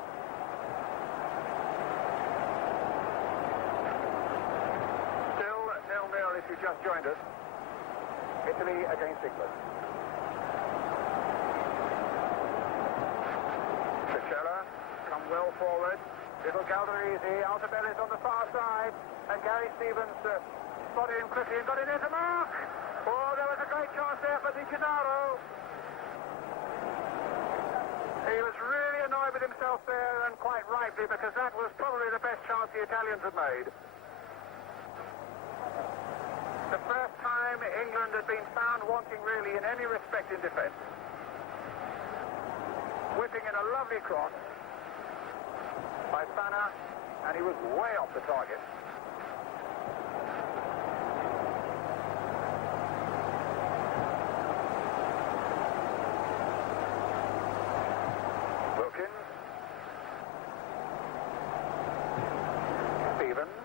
Still 0-0 if you just joined us. Italy against England. Come well forward. Little Galderisi. Altobelli's on the far side. And Gary Stevens spotted him quickly and got it into mark. Oh, there was a great chance there for Di Gennaro. He was really annoyed with himself there, and quite rightly, because that was probably the best chance the Italians had made. The first time England had been found wanting really in any respect in defence. Whipping in a lovely cross by Fana, and he was way off the target. Wilkins. Stevens.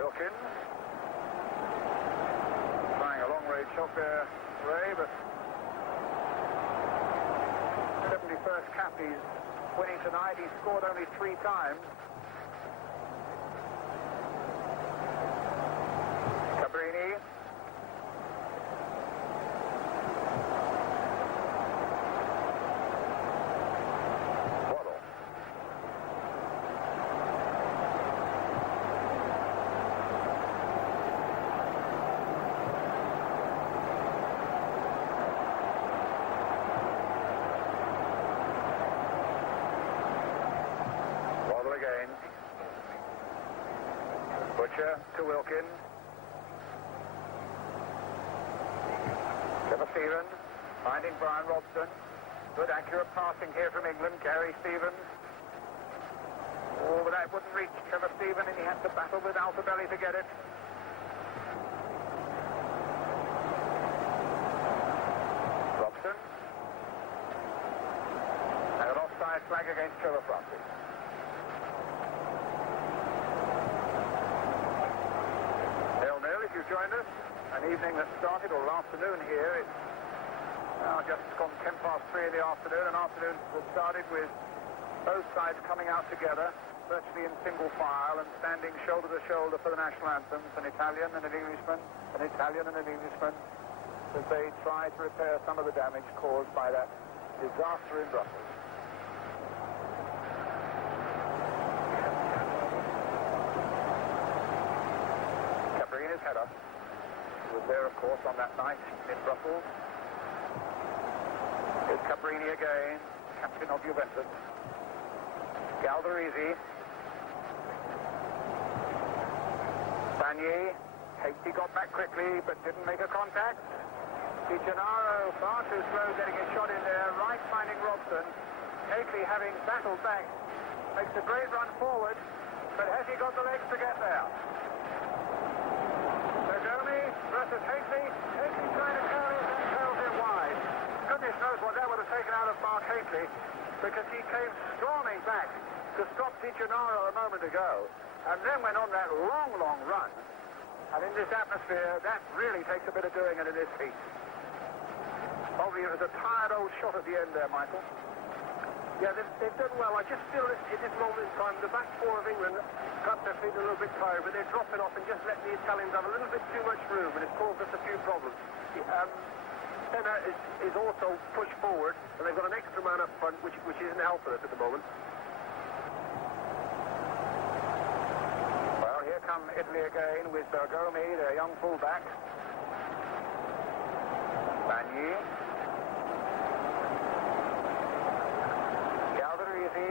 Wilkins. Trying a long-range shot there, Ray, but 71st cap he's winning tonight. He's scored only 3 times. Cabrini. Waddle. Again. Butcher to Wilkins. Trevor Stevens finding Brian Robson. Good accurate passing here from England. Gary Stevens. Oh, but that wouldn't reach Trevor Stevens, and he had to battle with Altobelli to get it. Robson. And an offside flag against Trevor Francis. 0-0 if you joined us. An evening that started, or afternoon here. It's now just gone 3 in the afternoon. An afternoon that started with both sides coming out together, virtually in single file, and standing shoulder to shoulder for the national anthems, an Italian and an Englishman, an Italian and an Englishman, as they try to repair some of the damage caused by that disaster in Brussels. Cabrini's header. He was there, of course, on that night in Brussels. Here's Cabrini again, captain of Juventus. Galderisi. Bagni. Hasty got back quickly, but didn't make a contact. Di Gennaro, far too slow getting his shot in there, right finding Robson. Haley, having battled back, makes a great run forward, but has he got the legs to get there? Bergomi versus Haley. Haley trying to carry it and curls it wide. Goodness knows what that would have taken out of Mark Haley, because he came storming back to stop Di Gennaro a moment ago, and then went on that long, long run. And in this atmosphere, that really takes a bit of doing, and in this heat. Probably it was a tired old shot at the end there, Michael. Yeah, they've done well. I just feel that at this moment in time, the back four of England got their feet a little bit tired, but they're dropping off and just letting the Italians have a little bit too much room, and it's caused us a few problems. Senna is also pushed forward, and they've got an extra man up front, which isn't helping us at the moment. Well, here come Italy again with Bergomi, their young fullback. Bagni. Galderisi.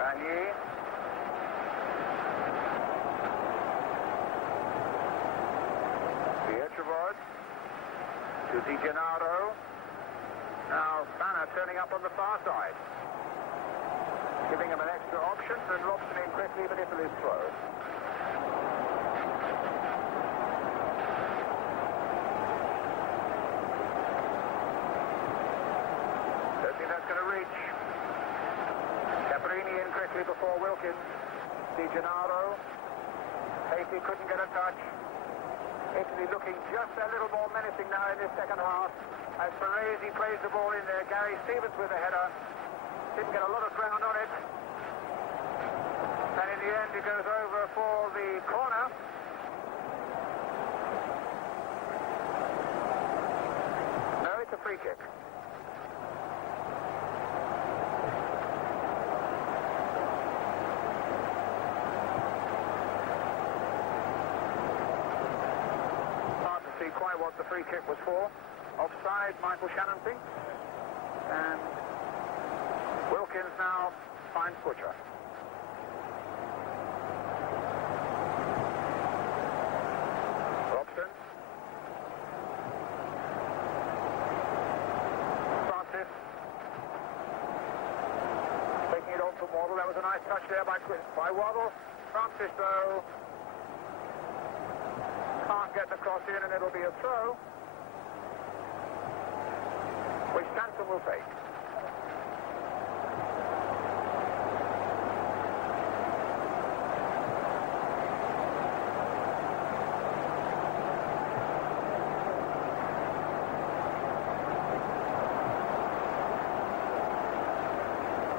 Bagni. Amichevole to Di Gennaro. Now Fana turning up on the far side, giving him an extra option, and Robson in quickly, but Italy's throw. Don't think that's going to reach. Italy before Wilkins. Di Gennaro. Hasty couldn't get a touch. Italy looking just a little more menacing now in this second half. As Baresi plays the ball in there, Gary Stevens with the header. Didn't get a lot of ground on it. And in the end, it goes over for the corner. No, it's a free kick. Hard to see quite what the free kick was for. Offside, Michael Shannon thinks. And Wilkins now finds Butcher. Robson. Francis. Taking it on from Waddle. That was a nice touch there by Waddle. Francis, though, can't get the cross in, and it'll be a throw, which Sanson will take.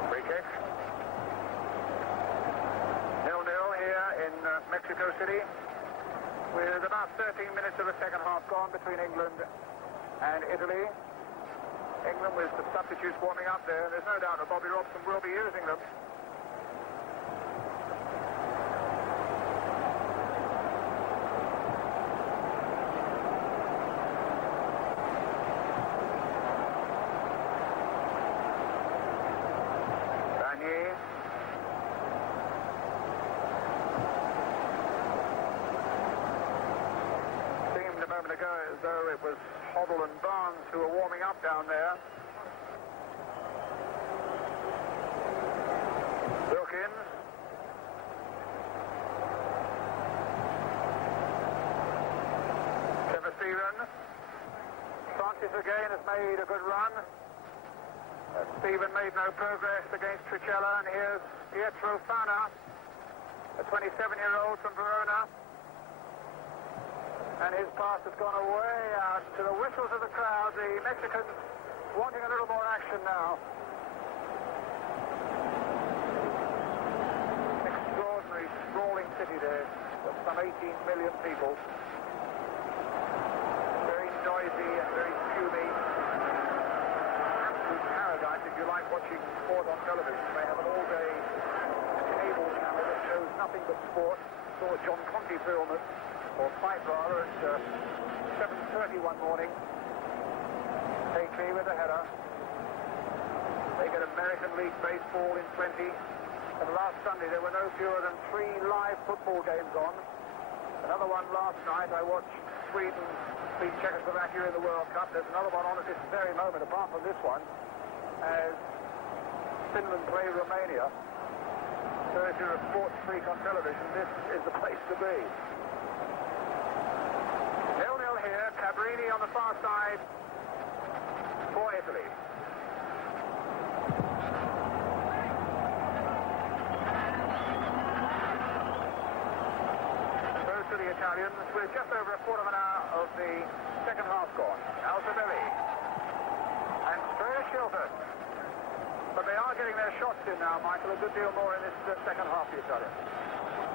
Free kick. 0-0 here in Mexico City, with about 13 minutes of the second half gone between England and Italy. England with the substitutes warming up there. There's no doubt that Bobby Robson will be using them. Bagné. Seemed a moment ago as though it was Hoddle and Barnes who are warming up down there. Wilkins. Trevor Stephen. Francis again has made a good run. Stephen made no progress against Tricella, and here's Pietro Fana, a 27-year-old from Verona. And his pass has gone away out to the whistles of the crowd. The Mexicans wanting a little more action now. Extraordinary sprawling city there of some 18 million people. Very noisy and very fumy. Absolute paradise if you like watching sport on television. They have an all-day cable channel that shows nothing but sport. Saw a John Conti film or fight rather, at 7:30 one morning. AK with a header. They get American League Baseball in 20. And last Sunday there were no fewer than 3 live football games on. Another one last night. I watched Sweden beat Czechoslovakia in the World Cup. There's another one on at this very moment, apart from this one, as Finland play Romania. So if you're a sports freak on television, this is the place to be. Here, Cabrini on the far side for Italy. Goes to the Italians with just over a quarter of an hour of the second half gone. Altobelli and Sturridge. But they are getting their shots in now, Michael, a good deal more in this second half, the Italians.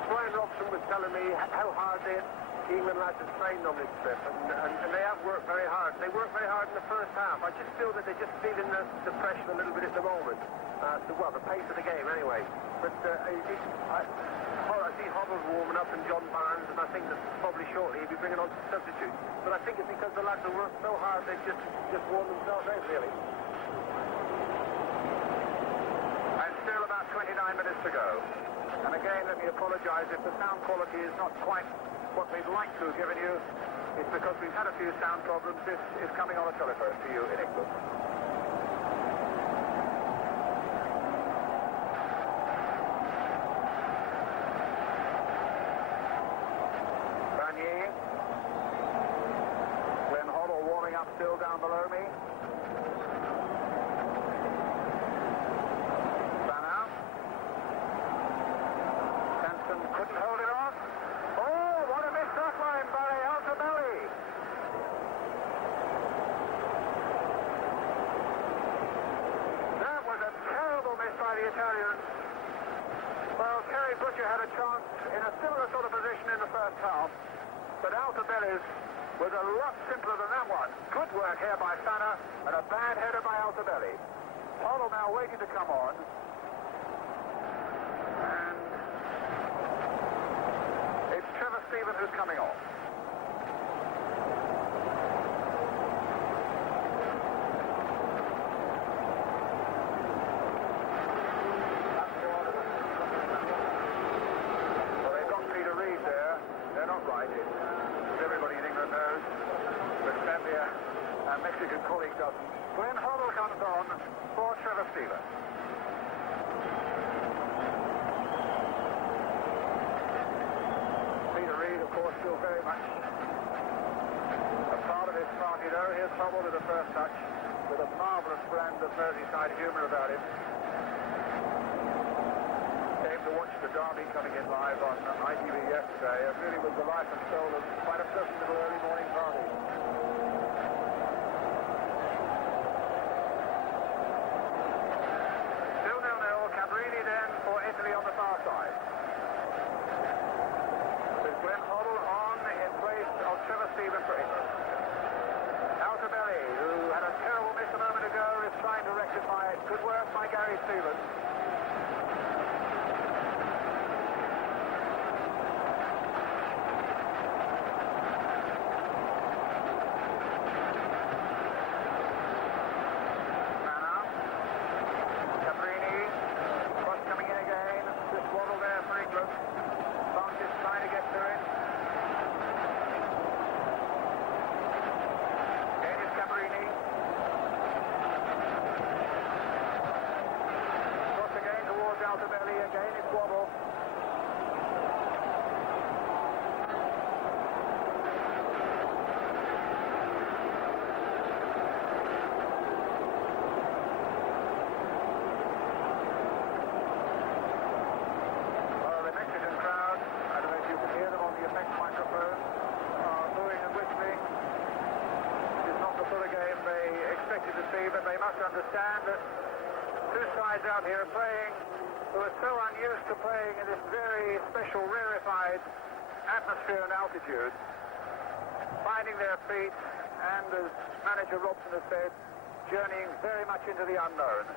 Brian Robson was telling me how hard England lads have trained on this trip, and they have worked very hard. They worked very hard in the first half. I just feel that they're just feeling the pressure a little bit at the moment. The pace of the game anyway. But I see Hoddle warming up and John Barnes, and I think that probably shortly he'll be bringing on some substitutes. But I think it's because the lads have worked so hard they've just worn themselves out, really. And still about 29 minutes to go. And again, let me apologise if the sound quality is not quite what we'd like to have given you. It's because we've had a few sound problems. This is coming on a telephone to you in England. Bagné. Glenn Hoddle warming up still down below me. a chance in a similar sort of position in the first half, but Altobelli's was a lot simpler than that one. Good work here by Fana, and a bad header by Altobelli. Hoddle now waiting to come on. And it's Trevor Stephen who's coming on. Well, they've got Peter Reid there. They're not right. Everybody in England knows, but sadly our Mexican colleague doesn't. Glenn Hoddle comes on for Trevor Stephen. Peter Reid, of course, still very much a part of his party, though. Here's Hoddle with the first touch, with a marvellous brand of Merseyside humour about him. Came to watch the derby coming in live on ITV yesterday. It really was the life and soul of quite a pleasant little early morning party. Still 0-0. Cabrini then for Italy on the far side. With Glenn Hoddle on in place of Trevor Stephen for England. Altobelli, who had a terrible miss a moment ago, is trying to rectify it. Good work by Gary Stevens. Altobelli again, it's Waddle. Well, the Mexican crowd, I don't know if you can hear them on the effect microphone, are booing and whistling. It's not the sort of game they expected to see, but they must understand that two sides out here are playing who are so unused to playing in this very special, rarefied atmosphere and altitude, finding their feet, and as manager Robson has said, journeying very much into the unknown.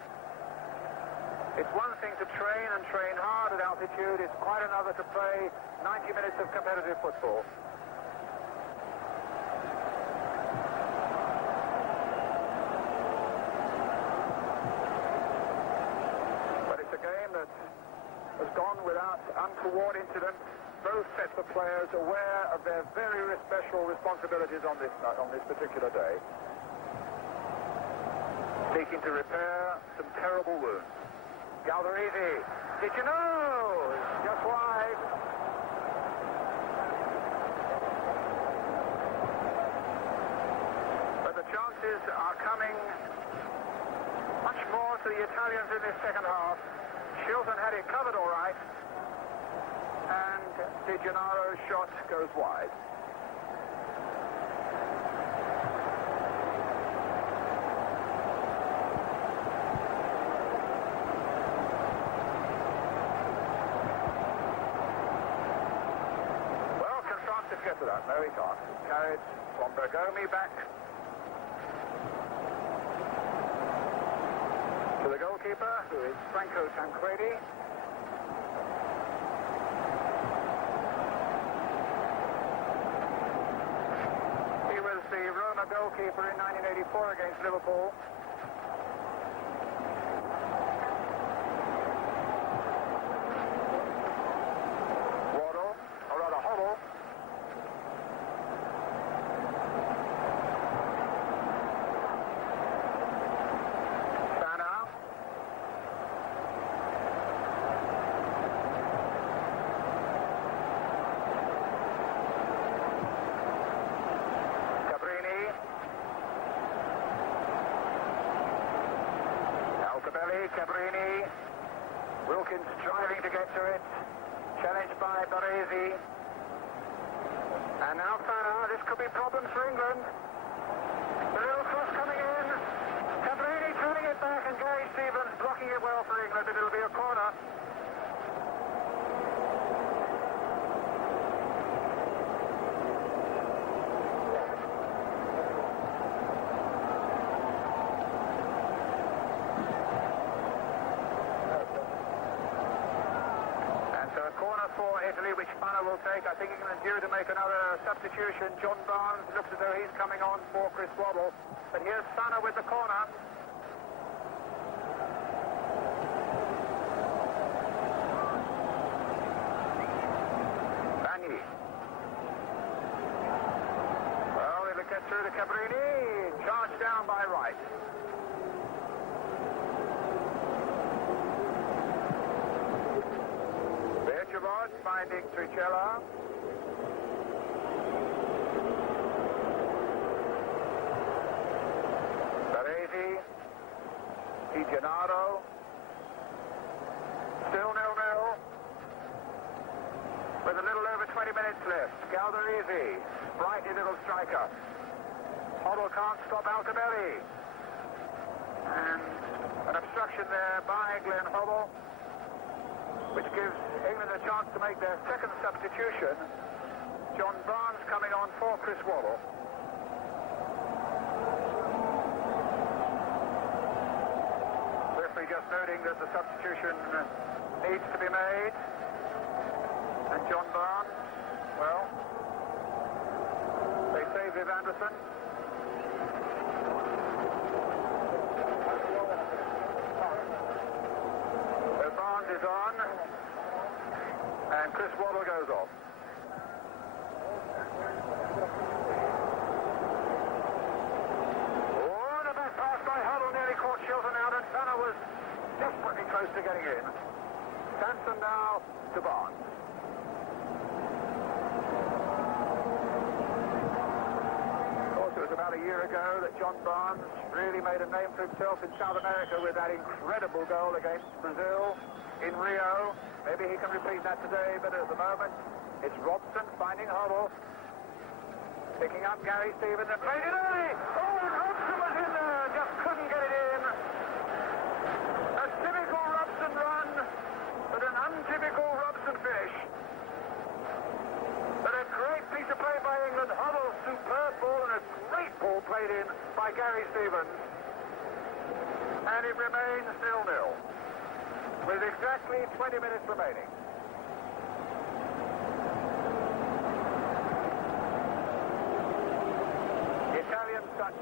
It's one thing to train and train hard at altitude, it's quite another to play 90 minutes of competitive football. Has gone without untoward incident. Both sets of players aware of their very special responsibilities on this particular day. Seeking to repair some terrible wounds. Galdarese, did you know? Just wide. But the chances are coming much more to the Italians in this second half. Shilton had it covered all right, and De Gennaro's shot goes wide. Well, can Francis get to that? No, he can't. Carried from Bergomi back to the goalkeeper, who is Franco Tancredi. He was the Roma goalkeeper in 1984 against Liverpool. Waddle, or rather Hoddle. Cabrini, Wilkins striving to get to it, challenged by Baresi, and now Fana. This could be problems for England. The little cross coming in, Cabrini turning it back, and Gary Stevens blocking it well for England, but it'll be a corner. Spanner will take. I think England's due to make another substitution. John Barnes looks as though he's coming on for Chris Waddle. But here's Spanner with the corner. Bagni. Well, it'll get through to Cabrini. Charged down by Wright. Bergomi finding Tricella. Baresi. Di Gennaro. Still 0-0. With a little over 20 minutes left. Galdarese, sprightly little striker. Hoddle can't stop Altobelli. And an obstruction there by Glenn Hoddle, which gives England a chance to make their second substitution. John Barnes coming on for Chris Waddle. Referee just noting that the substitution needs to be made. And John Barnes, well, they save Viv Anderson. So Barnes is on, and Chris Waddle goes off. Oh, the back pass by Hoddle nearly caught Shilton out, and Spanner was desperately close to getting in. Sampson now to Barnes. It was about a year ago that John Barnes really made a name for himself in South America with that incredible goal against Brazil in Rio. Maybe he can repeat that today, but at the moment it's Robson finding Hoddle, picking up Gary Stevens and played it early. Oh, and Robson was in there, just couldn't get it in. A typical Robson run, but an untypical Robson finish. But a great piece of play by England. Hoddle, superb ball, and a great ball played in by Gary Stevens. And it remains 0-0 with exactly 20 minutes remaining. The Italians, such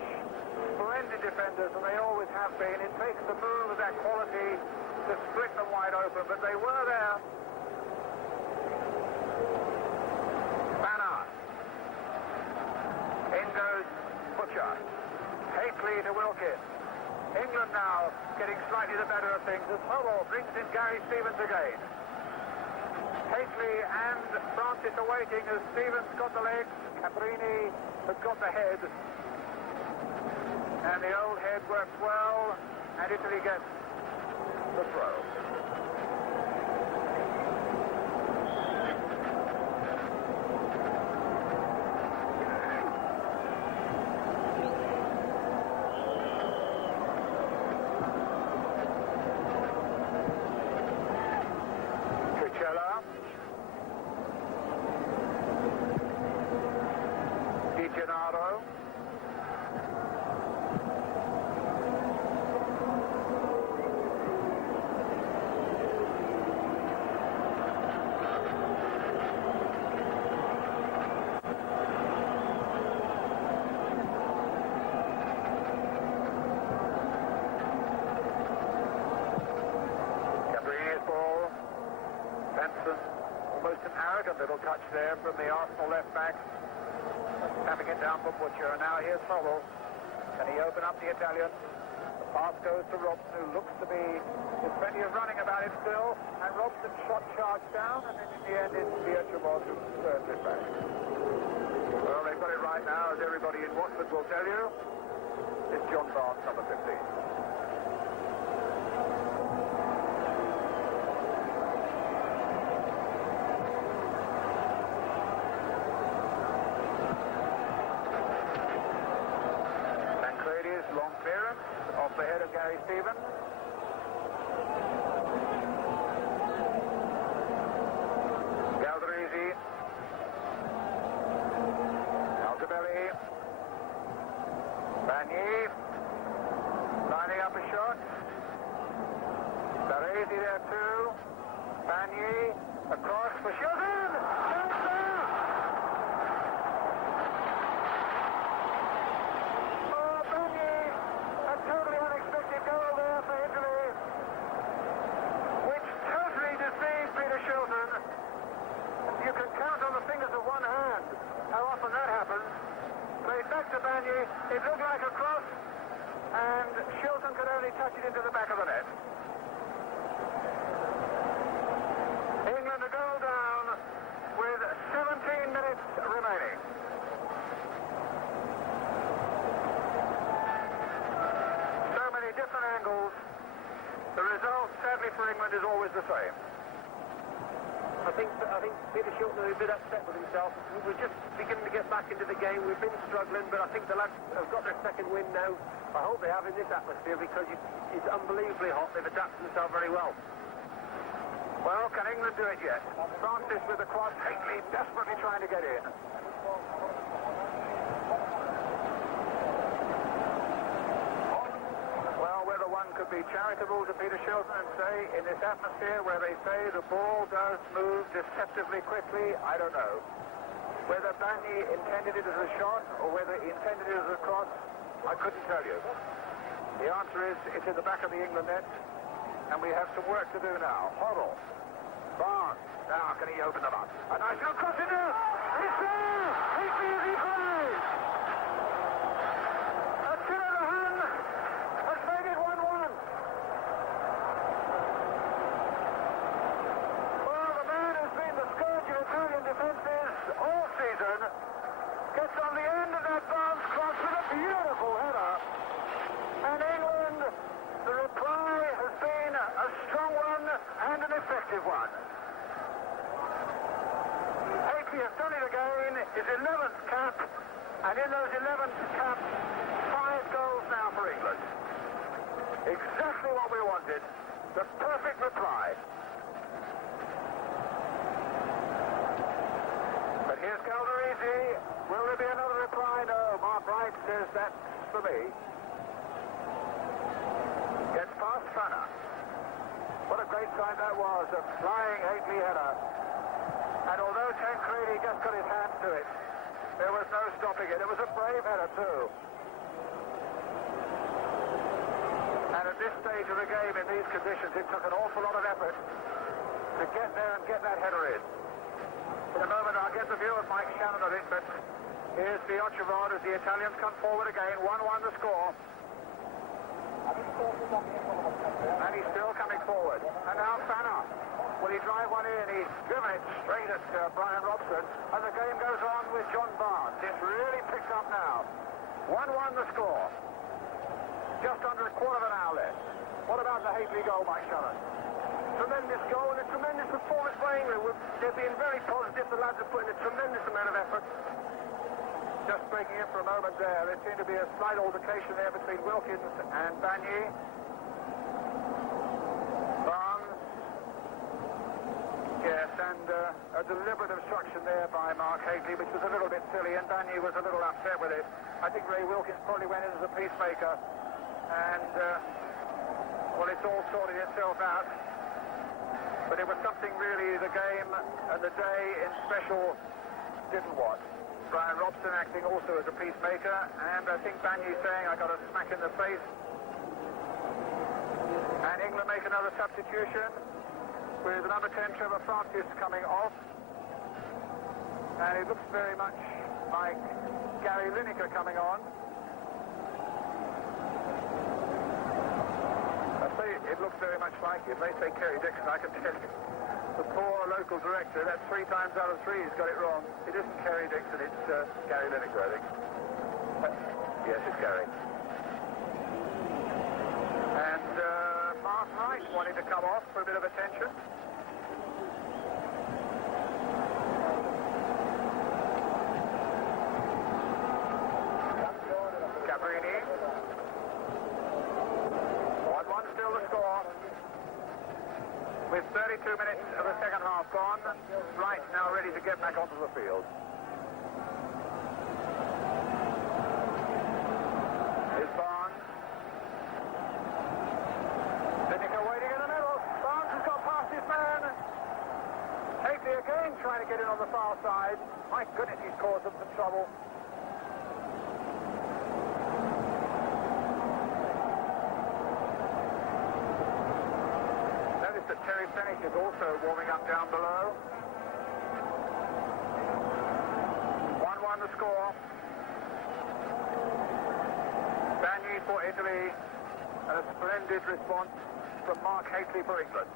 splendid defenders, and they always have been. It takes the move of that quality to split them wide open, but they were there. In goes Butcher. Hately to Wilkins. England now getting slightly the better of things as Hoddle brings in Gary Stevens again. Hately and Francis are waiting as Stevens got the legs. Cabrini has got the head. And the old head works well, and Italy gets the throw. Di Gennaro. Cabrini's ball. Benson. Almost an arrogant little touch there from the Arsenal left back. Tapping it down for Butcher, and now here's Hoddle. Can he open up the Italian? The pass goes to Robson, who looks to be, there's plenty of running about him still, and Robson shot charged down, and then in the end it's Amichevole who turns it back. Well, they've got it right now, as everybody in Watford will tell you. It's John Barnes, number 15. Long clearance off the head of Gary Stevens. Galdarese. Altobelli. Bagni. Lining up a shot. Baresi there too. Bagni. Across for Shilton. barely touch it into the back of the net. England a goal down with 17 minutes remaining. So many different angles. The result, sadly for England, is always the same. I think Peter Shilton is a bit upset with himself. We're just beginning to get back into the game. We've been struggling, but I think the lads have got their second win now. I hope they have in this atmosphere because it's unbelievably hot. They've adapted themselves very well. Well, can England do it yet? Francis with the cross. Hateley desperately trying to get in. Well, whether one could be charitable to Peter Shilton and say, in this atmosphere where they say the ball does move deceptively quickly, I don't know. Whether Banny intended it as a shot or whether he intended it as a cross, I couldn't tell you. The answer is it's in the back of the England net, and we have some work to do now. Hoddle. Barnes. Now, can he open them up? A nice little cross in there. It's there! Hateley is equalised! A kill of the hand has made it 1-1. Well, the man who's been the scourge of Italian defences all season gets on the end of that Barnes cross with a beautiful header. And England, the reply has been a strong one and an effective one. Hateley has done it again, his 11th cap, and in those 11th caps, 5 goals now for England. Exactly what we wanted, the perfect reply. But here's Calderisi. Will there be another reply? No, Mark Wright says that's for me. Gets past Fanner. What a great sight that was, a flying Hateley header. And although Tancredi just got his hand to it, there was no stopping it. It was a brave header too. And at this stage of the game, in these conditions, it took an awful lot of effort to get there and get that header in. In a moment, I'll get the view of Mike Shannon of it, but here's the Amichevole as the Italians come forward again. 1-1 the score. And he's still coming forward. And now Fanner. Will he drive one in? He's driven it straight at Brian Robson. And the game goes on with John Barnes. It's really picked up now. 1-1 the score. Just under a quarter of an hour left. What about the Hateley goal, Mike Shannon? Tremendous goal and a tremendous performance by England. They've been very positive. The lads have put in a tremendous amount of effort. Just breaking in for a moment there. There seemed to be a slight altercation there between Wilkins and Banny. Barnes. Yes, and a deliberate obstruction there by Mark Hateley, which was a little bit silly, and Banny was a little upset with it. I think Ray Wilkins probably went in as a peacemaker, and, well, it's all sorted itself out. But it was something really, the game and the day in special didn't want. Brian Robson acting also as a peacemaker, and I think Banny saying, I got a smack in the face. And England make another substitution with number 10 Trevor Francis coming off. And it looks very much like Gary Lineker coming on. I say it looks very much like him. They say Kerry Dixon, I can tell you. The poor local director, that's 3 times out of 3 he's got it wrong. It isn't Kerry Dixon, it's Gary Lineker, I think. Yes, it's Gary. And Mark Wright wanting to come off for a bit of attention. Cabrini. 1-1 still the score. With 32 minutes of the second half gone, Wright now ready to get back onto the field. Here's Barnes. Lineker waiting in the middle. Barnes has got past his man. Hateley again trying to get in on the far side. My goodness, he's caused them some trouble. That Terry Fennick is also warming up down below. 1-1 the score. Banny for Italy. And a splendid response from Mark Hateley for England.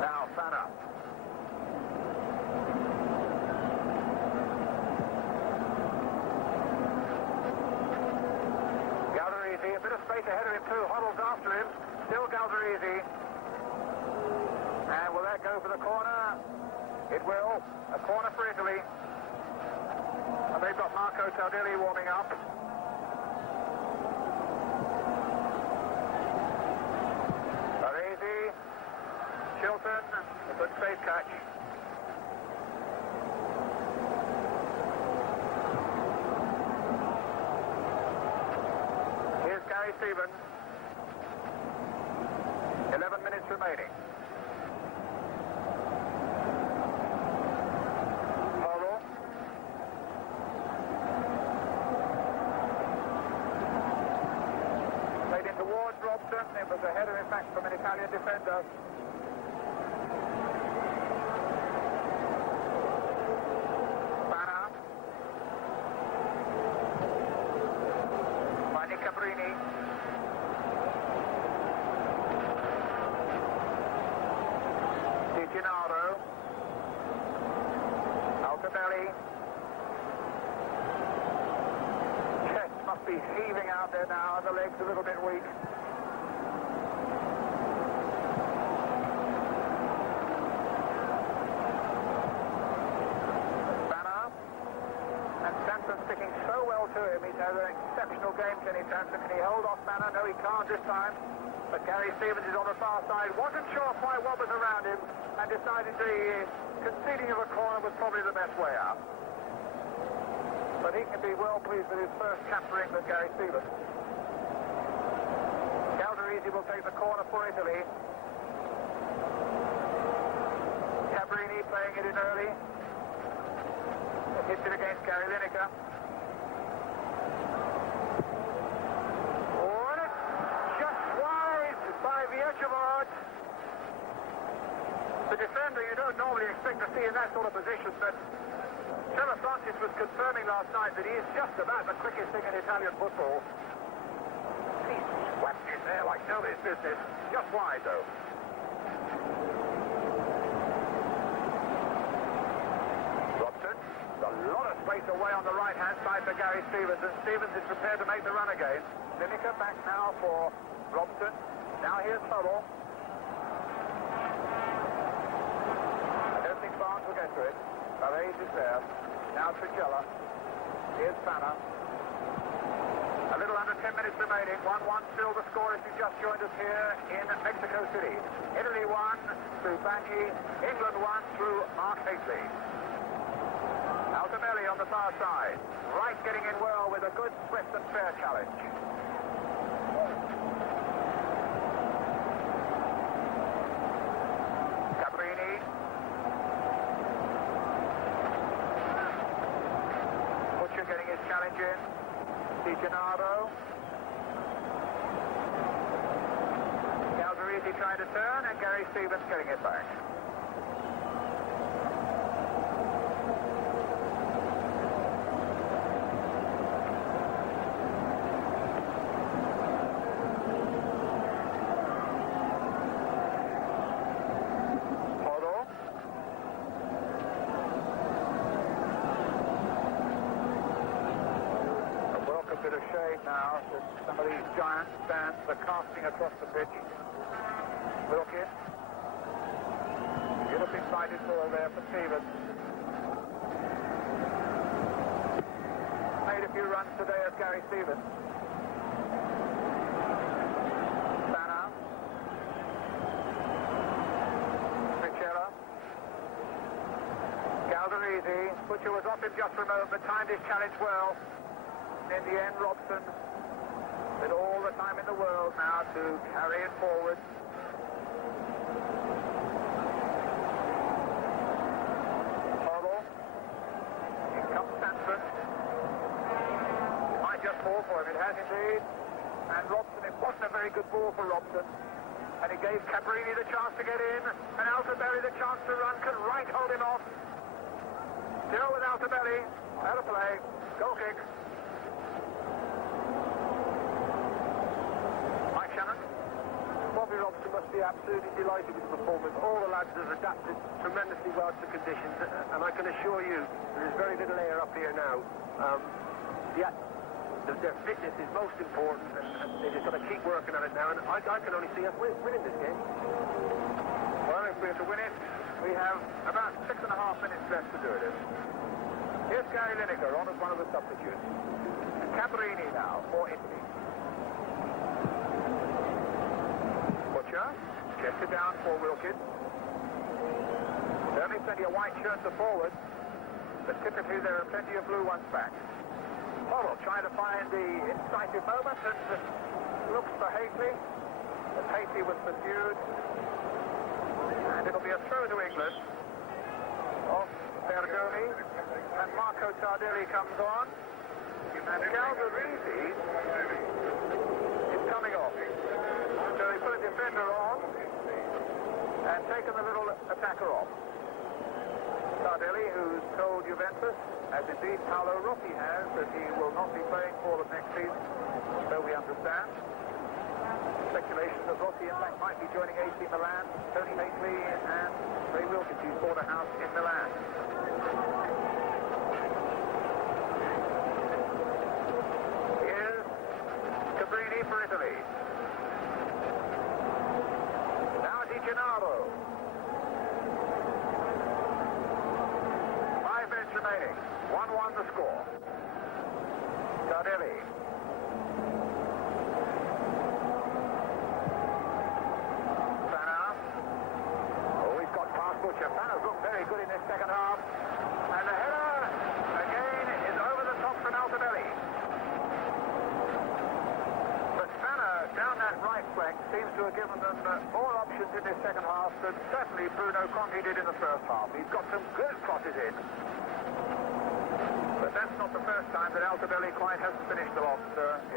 Now, Fanner. Galdarese, a bit of space ahead of him too. Hoddle's after him. Still Galdarese. And will that go for the corner? It will. A corner for Italy. And they've got Altobelli warming up. Baresi, Chilton, a good safe catch. Here's Gary Stevens. 11 minutes remaining. Hoddle. Played in towards Robson. It was a header, in fact, from an Italian defender. Fanner. By Nicabrini. Gennaro, Altobelli. Chest must be heaving out there now, and the legs a little bit weak. Fanner. And Sampson sticking so well to him. He's had an exceptional game, Kenny Sampson. Can he hold off Fanner? No, he can't this time. But Gary Stevens is on the far side. Wasn't sure why Wobb was around him, and decided the conceding of a corner was probably the best way out. But he can be well pleased with his first cap for England, Gary Stevens. Galdarese will take the corner for Italy. Cabrini playing it in early. It hits it against Gary Lineker. By Amichevole. The defender you don't normally expect to see in that sort of position, but Trevor Francis was confirming last night that he is just about the quickest thing in Italian football. He swept in there like nobody's business. Just wide, though. Robson, a lot of space away on the right-hand side for Gary Stevens, and Stevens is prepared to make the run again. Lineker back now for Robson. Now here's Hoddle. I don't think Barnes will get to it. Barres is there. Now Tricella. Here's Fanner. A little under 10 minutes remaining. 1-1 still the score if you just joined us here in Mexico City. Italy 1 through Baggi. England 1 through Mark Hateley. Altobelli on the far side. Right getting in well with a good, swift and fair challenge. Getting his challenge in. Di Gennaro. Galdarese trying to turn, and Gary Stevens getting it back. Bit of shade now as some of these giant stands are casting across the pitch. Wilkins. Beautifully sighted ball there for Stevens. Made a few runs today as Gary Stevens. Fanner. Tricella. Galdarese. Butcher was off him just for a moment, but timed his challenge well. In the end, Robson with all the time in the world now to carry it forward. Hoddle. In comes Sampson. Might just fall for him. It has indeed. And Robson, it wasn't a very good ball for Robson. And it gave Cabrini the chance to get in. And Altobelli the chance to run. Can Wright hold him off? Still with Altobelli. Out of play. Goal kick. absolutely delighted with the performance. All the lads have adapted tremendously well to conditions, and I can assure you there's very little air up here now. Their fitness is most important, and they've just got to keep working at it now, and I can only see us winning this game. Well, if we're to win it, we have about 6.5 minutes left to do it in. Here's Gary Lineker on as one of the substitutes. Cabrini now for Italy. Butcher gets it down for Wilkins. Certainly plenty of white shirts are forward, but typically there are plenty of blue ones back. Hoddle trying to find the incisive moment and looks for Hasty, but Hasty was pursued. And it'll be a throw to England off Bergomi, and Marco Tardelli comes on, and Galdarese is coming off. So they put a defender on and taken the little attacker off. Tardelli, who's told Juventus, as indeed Paolo Rossi has, that he will not be playing for them next season, so we understand. Speculation that Rossi, in fact, might be joining AC Milan, Tony Hasty and Ray Wilkins, who's bought a house in Milan. Here's Cabrini for Italy. Now Di Gennaro. 5 minutes remaining. 1-1 the score. Tardelli. Fana's looked very good in this second half. And the header, again, is over the top from Altobelli. But Fana, down that right flank, seems to have given them more options in this second half than certainly Bruno Conti did in the first half. He's got some good crosses in. But that's not the first time that Altobelli quite hasn't finished the lot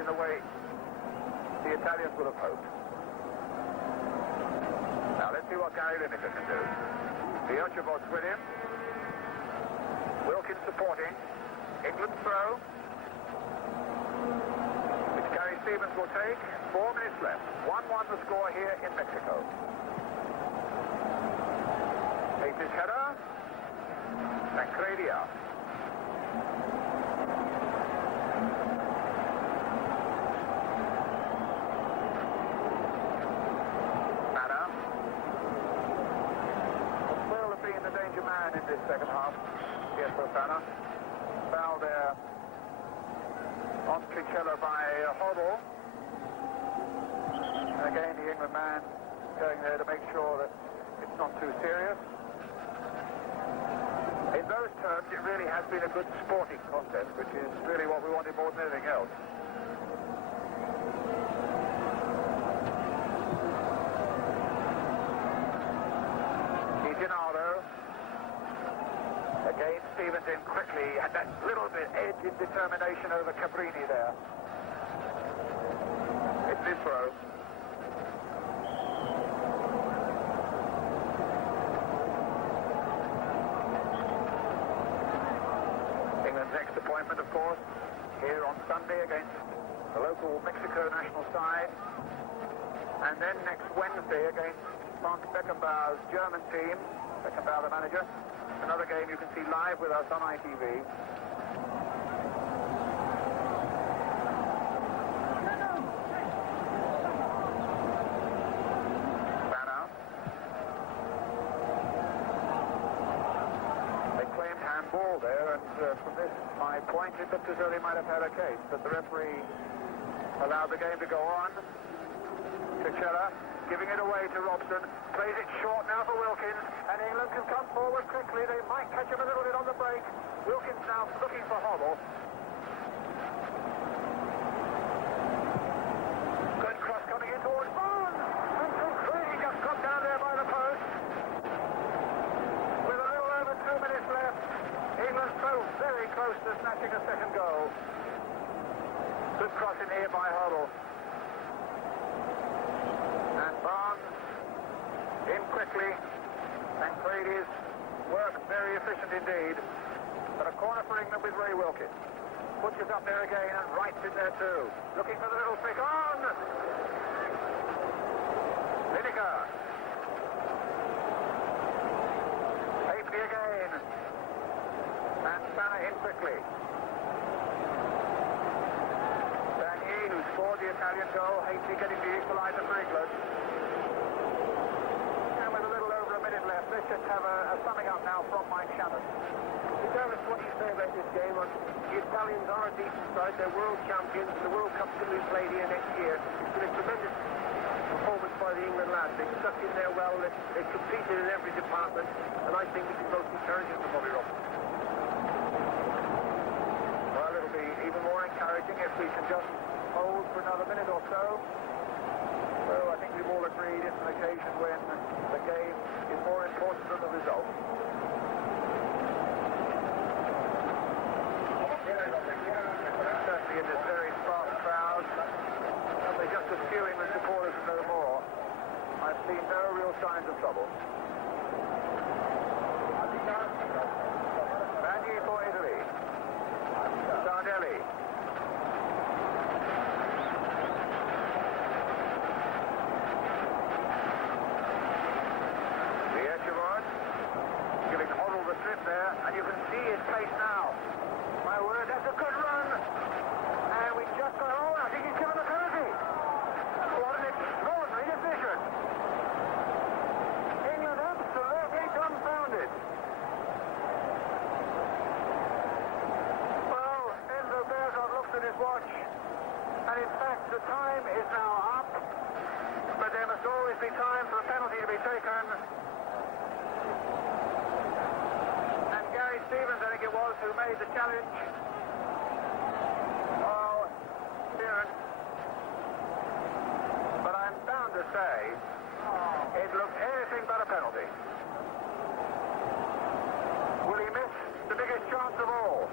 in the way the Italians would have hoped. Now let's see what Gary Lineker can do. Amichevole's with him. Wilkins supporting. England throw, which Gary Stevens will take. 4 minutes left. 1-1 the score here in Mexico. Takes his header. And Credia. Man in this second half. Yes, Fana. Foul there on Trichella by Hoddle. And again, the England man going there to make sure that it's not too serious. In those terms, it really has been a good sporting contest, which is really what we wanted more than anything else. Again, Stevens in quickly, had that little bit edge in determination over Cabrini there. It's his throw. England's next appointment, of course, here on Sunday against the local Mexico national side. And then next Wednesday against Frank Beckenbauer's German team, Beckenbauer the manager. Another game you can see live with us on ITV. Banner. They claimed handball there, and from this high point it looked as though they might have had a case, but the referee allowed the game to go on. Trichella giving it away to Robson, plays it short now for Wilkins, and England can come forward quickly. They might catch him a little bit on the break. Wilkins now looking for Hoddle. Good cross coming in towards Barnes, and Creedy just got down there by the post. With a little over 2 minutes left, England so very close to snatching a second goal. Good cross in here by Hoddle. And Barnes in quickly, and Creedy's work very efficient indeed. But a corner for England with Ray Wilkins. Butcher's up there again, and Wright's in there too. Looking for the little flick on. Lineker Lineker. Haley again. And Sana in quickly. Daniel, who scored the Italian goal. Haley getting the equaliser for England. And with a little over a minute left, let's just have a summing up now from Mike Shannon. Regardless of what you say about this game, the Italians are a decent side. They're world champions. The World Cup's going to be played here next year. It's been a tremendous performance by the England lads. They've stuck in there well. They've competed in every department. And I think we can both encourage them for Bobby Robson. Well, it'll be even more encouraging if we can just hold for another minute or so. So I think we've all agreed it's an occasion when the game is more important than the result. Certainly in this very sparse crowd, only just a few England supporters and no more. I've seen no real signs of trouble. Maggi for Italy. Sardelli. Amichevole giving Hoddle the slip there, and you can see his pace now. My word, that's a good run. And we just got home. I think he's given the penalty. What an extraordinary decision. England absolutely dumbfounded. Well, Enzo Bergomi looks at his watch, and in fact the time is now up, but there must always be time for a penalty to be taken. And Gary Stevens, I think it was, who made the challenge. Oh, Kieran. But I'm bound to say it looked anything but a penalty. Will he miss the biggest chance of all?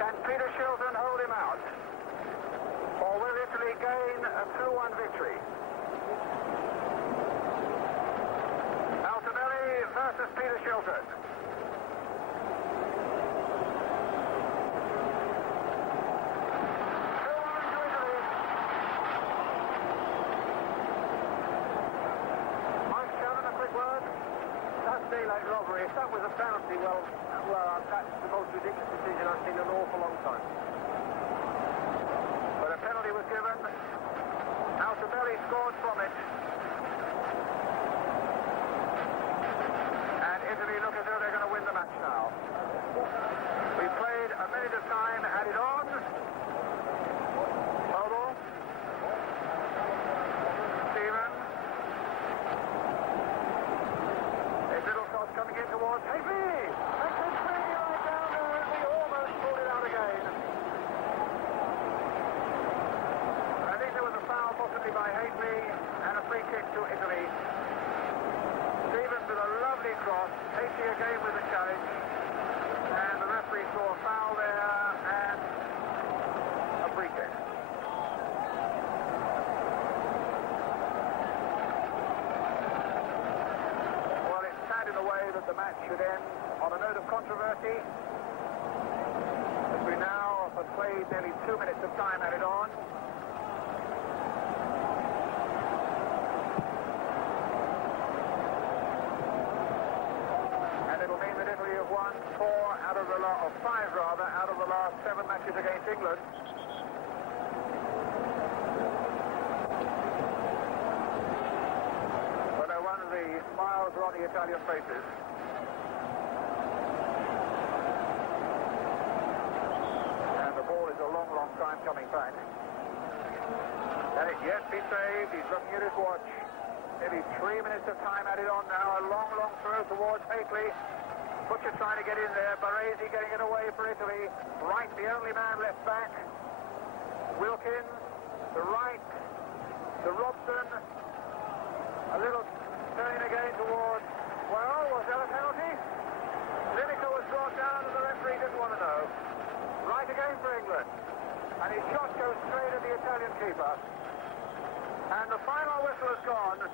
Can Peter Shilton hold him out? Or will Italy gain a 2-1 victory? Altobelli versus Peter Shilton. Daylight robbery. If that was a penalty, well, that's the most ridiculous decision I've seen in an awful long time. But a penalty was given. Altobelli scored from it. And Italy look as though they're going to win the match now. We played a minute of time, added on. Hoddle. Stevens. Coming in towards Haley. Makes him swing right down there, and we almost pulled it out again. I think there was a foul possibly by Haley and a free kick to Italy. Stevens with a lovely cross. Haley again with a challenge. And the referee saw a foul there and a free kick. That the match should end on a note of controversy, as we now have played nearly 2 minutes of time added on. And it'll mean that Italy have won 5 out of the last 7 matches against England. The smiles are on the Italian faces. And the ball is a long, long time coming back. Can it yet be saved? He's looking at his watch. Maybe 3 minutes of time added on now. A long, long throw towards Haley. Butcher trying to get in there. Baresi getting it away for Italy. Wright, the only man left back. Wilkins, the right, the Robson. A little turning again towards, well, was that a penalty? Lineker was brought down and the referee didn't want to know. Right again for England. And his shot goes straight at the Italian keeper. And the final whistle has gone.